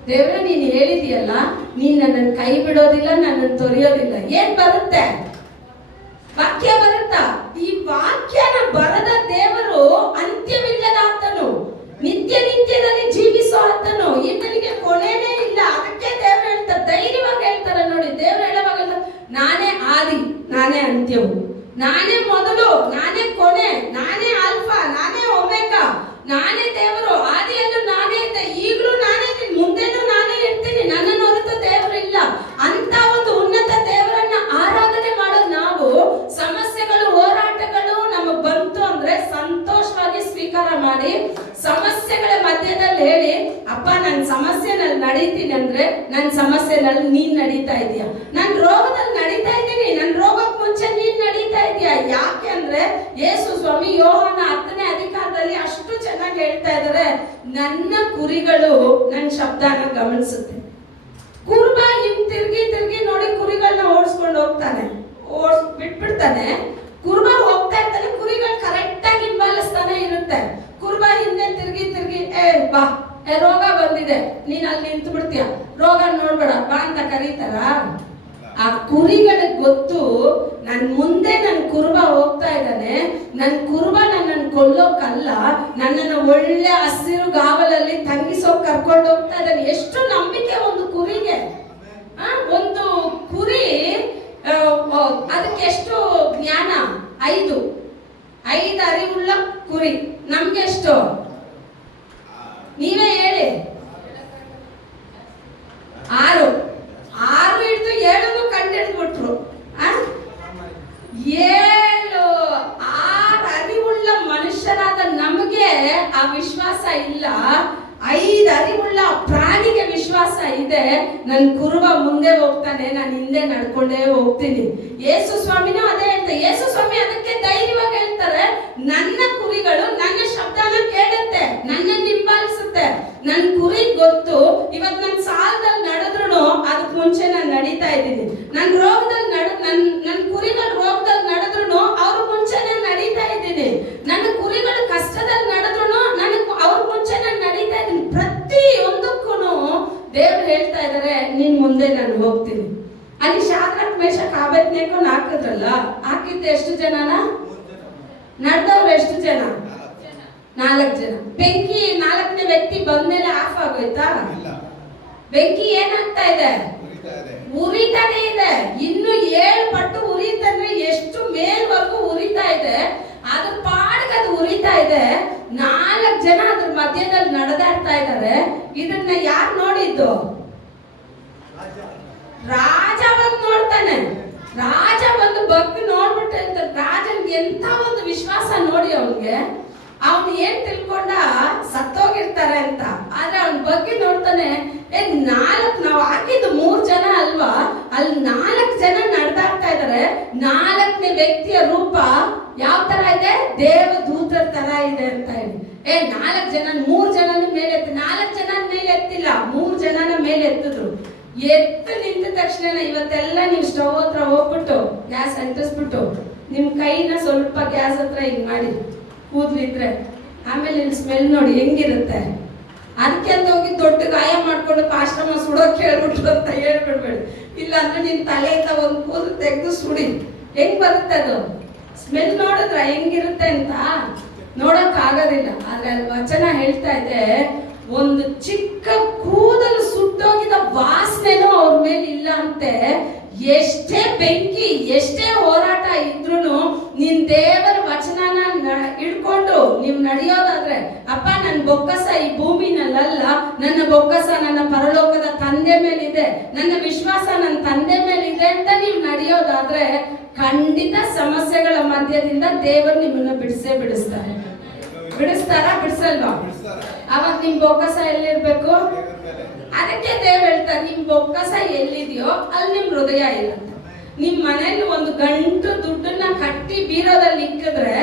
ದೇವ್ರೆ ನೀನ್ ಹೇಳಿದೀಯಲ್ಲ, ನೀನ್ ನನ್ನನ್ನು ಕೈ ಬಿಡೋದಿಲ್ಲ, ನನ್ನನ್ನು ತೊರೆಯೋದಿಲ್ಲ. ಏನ್ ಬರುತ್ತೆ? ವಾಕ್ಯ ಬರುತ್ತಾ? ಈ ವಾಕ್ಯನ ಬರದ ದೇವರು ಅಂತ್ಯವಿಲ್ಲದ ಆತನು, ನಿತ್ಯದಲ್ಲಿ ಜೀವಿಸೋ ಆತನು. ಈತನಿಗೆ ಕೊನೆನೇ ಇಲ್ಲ. ಅದಕ್ಕೆ ದೇವ್ರು ಹೇಳ್ತಾರೆ, ಧೈರ್ಯವಾಗಿ ಹೇಳ್ತಾರೆ ನೋಡಿ. ದೇವ್ರು ಹೇಳುವಾಗಲ್ಲ, ನಾನೇ ಆದಿ, ನಾನೇ ಅಂತ್ಯವು, ನಾನೇ ಮೊದಲು, ನಾನೇ ಕೊನೆ, ನಾನೇ ಆಲ್ಫಾ, ನಾನೇ ಒಮೆಗಾ, ನಾನೇ ದೇವರು. ಆದಿಯಲ್ಲೂ ನಾನೇ ಇದ್ದೆ, ಈಗಲೂ ನಾನೇ ಇದ್ದೀನಿ, ಮುಂದೆನೂ ನಾನೇ ಇರ್ತೀನಿ. ನನ್ನನ್ನು ಹೊರತು ದೇವರು ಇಲ್ಲ. ಅಂತ ಒಂದು ಉನ್ನತ ದೇವರನ್ನ ಆರಾಧನೆ ಮಾಡೋದು ನಾವು. ಸಮಸ್ಯೆಗಳು, ಹೋರಾಟಗಳು ನಮಗ್ ಬಂತು ಅಂದ್ರೆ ಸಂತೋಷವಾಗಿ ಸ್ವೀಕಾರ ಮಾಡಿ, ಸಮಸ್ಯೆಗಳ ಮಧ್ಯದಲ್ಲಿ ಹೇಳಿ, ಅಪ್ಪ ನನ್ನ ಸಮಸ್ಯೆನಲ್ಲಿ ನಡೀತೀನಿ ಅಂದ್ರೆ, ನನ್ನ ಸಮಸ್ಯೆನಲ್ಲಿ ನೀನ್ ನಡೀತಾ ಇದೀಯ. ನನ್ನ ರೋಗದಲ್ಲಿ ನಡೀತಾ ಇದ್ದೀನಿ, ನನ್ನ ರೋಗಕ್ಕೆ ಮುಂಚೆ ನೀನ್ ನಡೀತಾ ಇದೀಯ. ಯಾಕೆ ಅಂದ್ರೆ ಯೇಸು ಸ್ವಾಮಿ ಯೋಹಾನ 10ನೇ ಅಧಿಕಾರದಲ್ಲಿ ಅಷ್ಟು ಚೆನ್ನಾಗಿ ಹೇಳ್ತಾ ಇದ್ದಾರೆ, ನನ್ನ ಕುರಿಗಳು ನನ್ನ ಶಬ್ದನ ಗಮನಿಸುತ್ತೆ. ಕುರುಬ ಹಿಂಗ್ ತಿರ್ಗಿ ನೋಡಿ ಕುರಿಗಳನ್ನ ಓಡಿಸ್ಕೊಂಡು ಹೋಗ್ತಾನೆ, ಬಿಟ್ಬಿಡ್ತಾನೆ. ಕುರುಬ ಹೋಗ್ತಾ ಇರ್ತಾನೆ, ಕುರಿಗಳು ಕರೆಕ್ಟ್ ಆಗಿ ಹಿಂಬಾಲಿಸ್ತಾನೆ ಇರುತ್ತೆ. ಕುರುಬ ಹಿಂದೆ ತಿರ್ಗಿ ಬಾ, ರೋಗ ಬಂದಿದೆ, ನೀನ್ ಅಲ್ಲಿ ನಿಂತು ಬಿಡ್ತೀಯ, ರೋಗ ನೋಡ್ಬೇಡ ಬಾ ಅಂತ ಕರೀತಾರ? ಆ ಕುರಿಗಳಿಗೆ ಗೊತ್ತು, ನನ್ ಮುಂದೆ ನನ್ ಕುರುಬ ಹೋಗ್ತಾ ಇದ್ದಾನೆ, ನನ್ ಕುರುಬ ನನ್ನನ್ನು ಕೊಲ್ಲೋಕಲ್ಲ, ನನ್ನನ್ನು ಒಳ್ಳೆ ಹಸಿರು ಗಾವಲಲ್ಲಿ ತಂಗಿಸೋಕ್ ಕರ್ಕೊಂಡು ಹೋಗ್ತಾ ಇದ್ದಾನೆ. ಎಷ್ಟು ನಂಬಿಕೆ ಒಂದು ಕುರಿಗೆ! ಒಂದು ಕುರಿ, ಅದಕ್ಕೆ ಎಷ್ಟು ಜ್ಞಾನ? 5 ಅರಿವುಳ್ಳ ಕುರಿ. ನಮ್ಗೆ ಎಷ್ಟು? ನೀವೇ ಹೇಳಿ. 6 ಹಿಡಿದು 7 ಕಂಡಿಡ್ಬಿಟ್ರು. 6 ಅರಿವುಳ್ಳ ಮನುಷ್ಯರಾದ ನಮಗೆ ಆ ವಿಶ್ವಾಸ ಇಲ್ಲ. 5 ಅರಿವುಳ್ಳ ಪ್ರಾಣಿಗೆ ವಿಶ್ವಾಸ ಇದೆ. ನನ್ ಕುರುಬ ಮುಂದೆ ಹೋಗ್ತಾನೆ, ನಾನು ಹಿಂದೆ ನಡ್ಕೊಂಡೇ ಹೋಗ್ತೀನಿ. ಯೇಸು ಸ್ವಾಮಿನೂ ಅದೇ ಹೇಳ್ತಾರೆ. ಯೇಸು ಸ್ವಾಮಿ ಅದಕ್ಕೆ ಧೈರ್ಯವಾಗಿ ಹೇಳ್ತಾರೆ, ನನ್ನ ಕುರಿಗಳು ನನ್ನ ಶಬ್ದನ ಕೇಳುತ್ತೆ, ನನ್ನ ಹಿಂಬಾಲಿಸುತ್ತೆ. ನನ್ ಕುರಿ ಗೊತ್ತು, ಇವತ್ತು ನನ್ ಸಾಲದಲ್ಲಿ ನಡೆದ್ರು ಅದಕ್ಕೆ ಮುಂಚೆ ನಾನು ನಡೀತಾ ಇದ್ದೀನಿ. ನನ್ ರೋಗದಲ್ಲಿ ನನ್ ಕುರಿಗಳು ರೋಗದಲ್ಲಿ ನಡೆದ್ರು ಅವ್ರ ಮುಂಚೆ ನಾನು ನಡೀತಾ ಇದ್ದೀನಿ. ನನ್ನ ಕುರಿಗಳು ಕಷ್ಟದಲ್ಲಿ ನಡೆದ್ರು ಅವ್ರ ಮುಂಚೆ ನಾನು ನಡೀತಾ ಇದ್ದೀನಿ. ಪ್ರತಿಯೊಂದಕ್ಕೂ ದೇವ್ರು ಹೇಳ್ತಾ ಇದಾರೆ, ನಿನ್ ಮುಂದೆ ನಾನು ಹೋಗ್ತೀನಿ. ಅಲ್ಲಿ ಶಾದ್ರಕ್ ಮೇಷಕ್ ಅಬೇದ್ನೆಗೋ ಹಾಕಿದ್ರಲ್ಲ, ಹಾಕಿದ್ದೆ ಎಷ್ಟು ಜನನ? ನಡೆದವ್ರು ಎಷ್ಟು ಜನ? 4 ಜನ. ಬೆಂಕಿ 4ನೇ ವ್ಯಕ್ತಿ ಬಂದ್ಮೇಲೆ ಆಫ್ ಆಗೋಯ್ತಾ? ಬೆಂಕಿ ಏನಾಗ್ತಾ ಇದೆ? ಉರಿತಾನೆ ಇದೆ. ಇನ್ನು 7 ಪಟ್ಟು ಉರಿತಂದ್ರೆ ಎಷ್ಟು ಮೇಲ್ವರೆಗೂ ಉರಿತಾ ಇದೆ. ಅದ್ರ ಪಾಡಿಗೆ ಅದು ಉರಿತಾ ಇದೆ. 4 ಜನ ಅದ್ರ ಮಧ್ಯದಲ್ಲಿ ನಡೆದಾಡ್ತಾ ಇದ್ದಾರೆ. ಇದನ್ನ ಯಾರು ನೋಡಿದ್ದು? ರಾಜ ಬಂದು ನೋಡ್ತಾನೆ. ರಾಜ ಬಂದು ಬಗ್ಗೆ ನೋಡ್ಬಿಟ್ಟು ಹೇಳ್ತಾರೆ, ರಾಜನ್ಗೆ ಎಂತ ಒಂದು ವಿಶ್ವಾಸ ನೋಡಿ ಅವನ್ಗೆ. ಅವನು ಏನ್ ತಿಳ್ಕೊಂಡ, ಸತ್ತೋಗಿರ್ತಾರೆ ಅಂತ. ಆದ್ರೆ ಅವನ ಬಗ್ಗೆ ನೋಡ್ತಾನೆ, 4 ನಾವು ಹಾಕಿದ್ದು 3 ಜನ ಅಲ್ವಾ, ಅಲ್ಲಿ 4 ಜನ ನಡೆದಾಡ್ತಾ ಇದಾರೆ. 4ನೇ ವ್ಯಕ್ತಿಯ ರೂಪ ಯಾವ ತರ ಇದೆ? ದೇವದೂತರ ತರ ಇದೆ ಅಂತ ಹೇಳಿ 4 ಜನ, 3 ಜನನ ಮೇಲೆ ಎತ್ತಿ, 4 ಜನ ಮೇಲೆ ಎತ್ತಿಲ್ಲ, 3 ಜನನ ಮೇಲೆ ಎತ್ತಿದ್ರು. ಎದ್ದು ನಿಂತ ತಕ್ಷಣ ಇವತ್ತೆಲ್ಲ ನೀವು ಸ್ಟವ್ ಹತ್ರ ಹೋಗ್ಬಿಟ್ಟು ಗ್ಯಾಸ್ ಅಂಟಿಸ್ಬಿಟ್ಟು ನಿಮ್ಮ ಕೈನ ಸ್ವಲ್ಪ ಗ್ಯಾಸ್ ಹತ್ರ ಹಿಂಗ್ ಮಾಡಿ ಕೂದ್ಲಿದ್ರೆ ಆಮೇಲೆ ಇಲ್ಲಿ ಸ್ಮೆಲ್ ನೋಡಿ ಹೆಂಗಿರುತ್ತೆ. ಅದಕ್ಕೆ ಅಂತ ಹೋಗಿ ದೊಡ್ಡ ಗಾಯ ಮಾಡ್ಕೊಂಡು ಆಶ್ರಮ ಸುಡೋಕೆ ಹೇಳ್ಬಿಟ್ರು ಅಂತ ಹೇಳ್ಬಿಡ್ಬೇಡಿ. ಇಲ್ಲ ಅಂದ್ರೆ ನಿನ್ ತಲೆಯಿಂದ ಒಂದು ಕೂದಲು ತೆಗೆದು ಸುಡಿ. ಹೆಂಗ್ ಬರುತ್ತೆ ಅದು ಸ್ಮೆಲ್ ನೋಡಿದ್ರ ಹೆಂಗಿರುತ್ತೆ ಅಂತ ನೋಡಕ್ ಆಗೋದಿಲ್ಲ. ಆದ್ರೆ ಅಲ್ಲಿ ವಚನ ಹೇಳ್ತಾ ಇದೆ, ಒಂದು ಚಿಕ್ಕ ಕೂದಲು ಸುಟ್ಟೋಗಿದ ವಾಸನೆನೂ ಅವ್ರ ಮೇಲೆ ಇಲ್ಲ ಅಂತೆ. ಎಷ್ಟೇ ಬೆಂಕಿ ಎಷ್ಟೇ ಹೋರಾಟ ಇದ್ರೂ ನೀನ್ ದೇವರ ವಚನನ ಹಿಡ್ಕೊಂಡು ನೀವು ನಡೆಯೋದಾದ್ರೆ, ಅಪ್ಪ ನನ್ನ ಬೊಕ್ಕಸ ಈ ಭೂಮಿನಲ್ಲ, ನನ್ನ ಬೊಕ್ಕಸ ನನ್ನ ಪರಲೋಕದ ತಂದೆ ಮೇಲಿದೆ, ನನ್ನ ವಿಶ್ವಾಸ ನನ್ನ ತಂದೆ ಮೇಲಿದೆ ಅಂತ ನೀವು ನಡೆಯೋದಾದ್ರೆ ಖಂಡಿತ ಸಮಸ್ಯೆಗಳ ಮಧ್ಯದಿಂದ ದೇವರು ನಿಮ್ಮನ್ನ ಬಿಡಿಸ್ತಾರೆ. ಬಿಡಿಸ್ತಾರಾ ಬಿಡಿಸಲ್ವಾ? ಅವಾಗ ನಿಮ್ ಬೊಕ್ಕಸ ಎಲ್ಲಿರ್ಬೇಕು? ಅದಕ್ಕೆ ದೇವ್ರು ಹೇಳ್ತಾರೆ, ನಿಮ್ ಬೊಕ್ಕಸ ಎಲ್ಲಿದೆಯೋ ಅಲ್ಲಿ ನಿಮ್ ಹೃದಯ ಇರುತ್ತೆ. ನಿಮ್ ಮನೇಲಿ ಒಂದು ಗಂಟು ದುಡ್ಡನ್ನ ಕಟ್ಟಿ ಬೀರೋದಲ್ಲಿ ಇಕ್ಕಿದ್ರೆ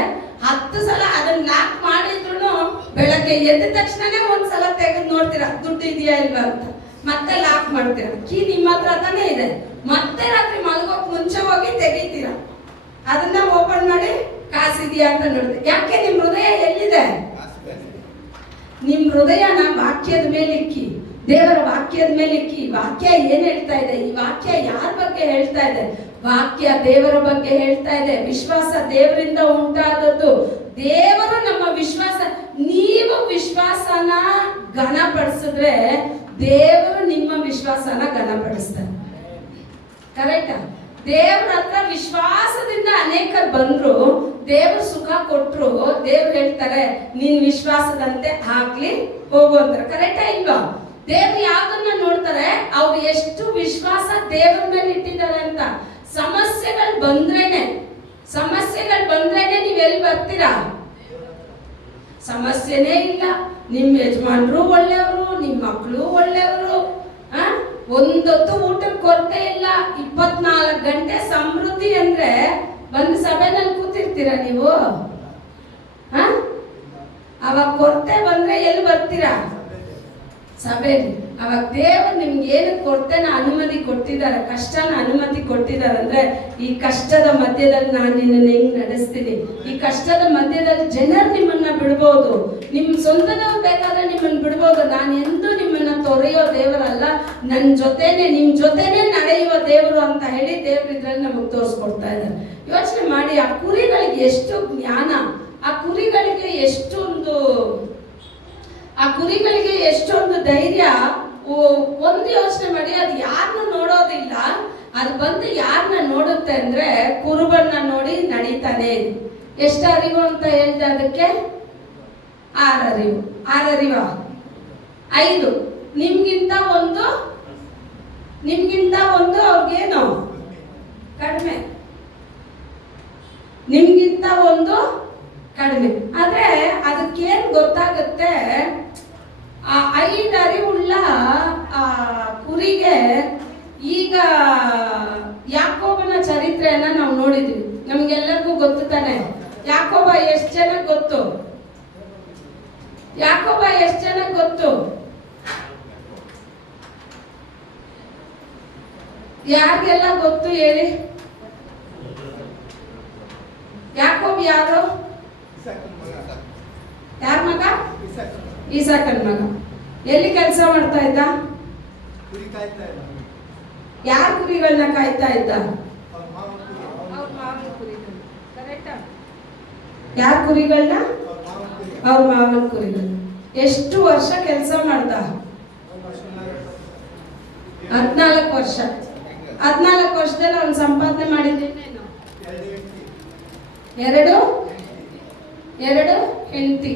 10 ಸಲ ಅದನ್ನ ಲಾಕ್ ಮಾಡಿದ್ರು ಬೆಳಗ್ಗೆ ಎದ್ದ ತಕ್ಷಣನೇ ಒಂದ್ಸಲ ತೆಗೆದು ನೋಡ್ತೀರಾ ದುಡ್ಡು ಇದೆಯಾ ಇಲ್ವಾ ಅಂತ, ಮತ್ತೆ ಲಾಕ್ ಮಾಡ್ತೀರಾ. ಕೀ ನಿಮ್ಮ ಹತ್ರ ತಾನೇ ಇದೆ, ಮತ್ತೆ ರಾತ್ರಿ ಮಲಗೋಕ್ ಮುಂಚೆ ಹೋಗಿ ತೆಗಿತೀರಾ, ಅದನ್ನ ಓಪನ್ ಮಾಡಿ ಕಾಸಿದೆಯಾ ಅಂತ ನೋಡಿದೆ. ಯಾಕೆ ನಿಮ್ ಹೃದಯ ಎಲ್ಲಿದೆ? ನಿಮ್ ಹೃದಯನ ವಾಕ್ಯದ ಮೇಲೆ ಇಕ್ಕಿ, ದೇವರ ವಾಕ್ಯದ ಮೇಲೆ ಇಕ್ಕಿ. ವಾಕ್ಯ ಏನ್ ಹೇಳ್ತಾ ಇದೆ? ಈ ವಾಕ್ಯ ಯಾರ ಬಗ್ಗೆ ಹೇಳ್ತಾ ಇದೆ? ವಾಕ್ಯ ದೇವರ ಬಗ್ಗೆ ಹೇಳ್ತಾ ಇದೆ. ವಿಶ್ವಾಸ ದೇವರಿಂದ ಉಂಟಾದದ್ದು. ದೇವರು ನಮ್ಮ ವಿಶ್ವಾಸ, ನೀವು ವಿಶ್ವಾಸನ ಘನಪಡಿಸಿದ್ರೆ ದೇವರು ನಿಮ್ಮ ವಿಶ್ವಾಸನ ಘನಪಡಿಸ್ತಾರೆ. ಕರೆಕ್ಟಾ? ದೇವ್ರ ಹತ್ರ ವಿಶ್ವಾಸದಿಂದ ಅನೇಕರು ಬಂದ್ರು, ದೇವ್ರು ಸುಖ ಕೊಟ್ರು, ದೇವ್ರು ಹೇಳ್ತಾರೆ ನಿನ್ ವಿಶ್ವಾಸದಂತೆ ಆಗ್ಲಿ ಹೋಗು ಅಂತಾರೆ. ಕರೆಕ್ಟಾ ಇಲ್ವಾ? ದೇವ್ರು ಯಾವ್ದನ್ನ ನೋಡ್ತಾರೆ? ಅವ್ರು ಎಷ್ಟು ವಿಶ್ವಾಸ ದೇವ್ರ ಮೇಲೆ ಇಟ್ಟಿದ್ದಾರೆ ಅಂತ. ಸಮಸ್ಯೆಗಳು ಬಂದ್ರೇನೆ ನೀವ್ ಎಲ್ಲಿ ಬರ್ತೀರಾ? ಸಮಸ್ಯೆನೇ ಇಲ್ಲ, ನಿಮ್ ಯಜಮಾನ್ರು ಒಳ್ಳೆಯವರು, ನಿಮ್ ಮಕ್ಕಳು ಒಳ್ಳೆಯವರು, ಒಂದೊತ್ತು ಊಟಕ್ಕೆ ಕೊರತೆ ಇಲ್ಲ, 24 ಗಂಟೆ ಸಮೃದ್ಧಿ ಅಂದ್ರೆ ಬಂದು ಸಭೆನಲ್ಲಿ ಕೂತಿರ್ತೀರಾ ನೀವು? ಅವಾಗ ಕೊರತೆ ಬಂದ್ರೆ ಎಲ್ಲಿ ಬರ್ತೀರಾ? ಸಭೆಯಲ್ಲಿ. ಅವಾಗ ದೇವರು ನಿಮ್ಗೆ ಏನು ಕೊರತೆನ ಅನುಮತಿ ಕೊಟ್ಟಿದ್ದಾರೆ, ಕಷ್ಟನ ಅನುಮತಿ ಕೊಟ್ಟಿದ್ದಾರೆ ಅಂದ್ರೆ, ಈ ಕಷ್ಟದ ಮಧ್ಯದಲ್ಲಿ ನಾನು ನಿನ್ನನ್ನು ಹೆಂಗ್ ನಡೆಸ್ತೀನಿ, ಈ ಕಷ್ಟದ ಮಧ್ಯದಲ್ಲಿ ಜನರು ನಿಮ್ಮನ್ನ ಬಿಡ್ಬೋದು, ನಿಮ್ ಸ್ವಂತದವ್ರು ಬೇಕಾದ್ರೆ ನಿಮ್ಮನ್ನ ಬಿಡ್ಬೋದು, ನಾನು ಎಂದೂ ನಿಮ್ಮನ್ನ ತೊರೆಯೋ ದೇವರಲ್ಲ, ನನ್ನ ಜೊತೆನೆ ನಿಮ್ ಜೊತೆನೆ ನಡೆಯುವ ದೇವರು ಅಂತ ಹೇಳಿ ದೇವ್ರು ಇದ್ರಲ್ಲಿ ನಮಗೆ ತೋರಿಸ್ಕೊಡ್ತಾ ಇದ್ದಾರೆ. ಯೋಚನೆ ಮಾಡಿ, ಆ ಕುರಿಗಳಿಗೆ ಎಷ್ಟು ಜ್ಞಾನ, ಆ ಕುರಿಗಳಿಗೆ ಎಷ್ಟೊಂದು ಧೈರ್ಯ. ಒಂದು ಯೋಚನೆ ಮಾಡಿ, ಅದು ಯಾರನ್ನ ನೋಡೋದಿಲ್ಲ, ಅದು ಬಂದು ಯಾರನ್ನ ನೋಡುತ್ತೆ ಅಂದ್ರೆ ಕುರುಬನ್ನ ನೋಡಿ ನಡೀತಾನೆ. ಎಷ್ಟು ಅರಿವು ಅಂತ ಹೇಳ್ದೆ ಅದಕ್ಕೆ? 6 ಅರಿವು. 6 ಅರಿವ? 5. ನಿಮ್ಗಿಂತ ಒಂದು ಅವ್ರಿಗೇನು ಕಡಿಮೆ, ನಿಮ್ಗಿಂತ ಒಂದು ಕಡಿಮೆ. ಆದ್ರೆ ಅದಕ್ಕೇನ್ ಗೊತ್ತಾಗುತ್ತೆ? ಆ 5 ಅರಿವುಳ್ಳ ಕುರಿಗೆ ಈಗ ಯಾಕೋಬನ ಚರಿತ್ರೆಯನ್ನ ನಾವು ನೋಡಿದ್ವಿ, ನಮ್ಗೆಲ್ಲರಿಗೂ ಗೊತ್ತು ತಾನೆ. ಯಾಕೋಬ ಎಷ್ಟು ಜನಕ್ಕೆ ಗೊತ್ತು? ಯಾರಿಗೆಲ್ಲ ಗೊತ್ತು ಹೇಳಿ? ಯಾಕೋಬ್ ಯಾರು? ಯಾರ ಮಗ? ಇಸಾಕನ ಮಗ. ಎಲ್ಲಿ ಕೆಲಸ ಮಾಡ್ತಾ ಇದ್ದ? ಯಾರ ಕುರಿಗಳನ್ನ ಕಾಯ್ತಾ ಇದ್ದ? ಅವ್ರ ಮಾವನ ಕುರಿಗಳನ್ನ. ಕರೆಕ್ಟಾ? ಯಾರ ಕುರಿಗಳನ್ನ? ಅವ್ರ ಮಾವನ ಕುರಿಗಳನ್ನ. ಎಷ್ಟು ವರ್ಷ ಕೆಲಸ ಮಾಡ್ದ? 14 ವರ್ಷ. 14 ವರ್ಷದಲ್ಲಿ ಅವನು ಸಂಪಾದನೆ ಮಾಡಿದ್ದೇನೇನು? 2 ಹೆಂಡತಿ.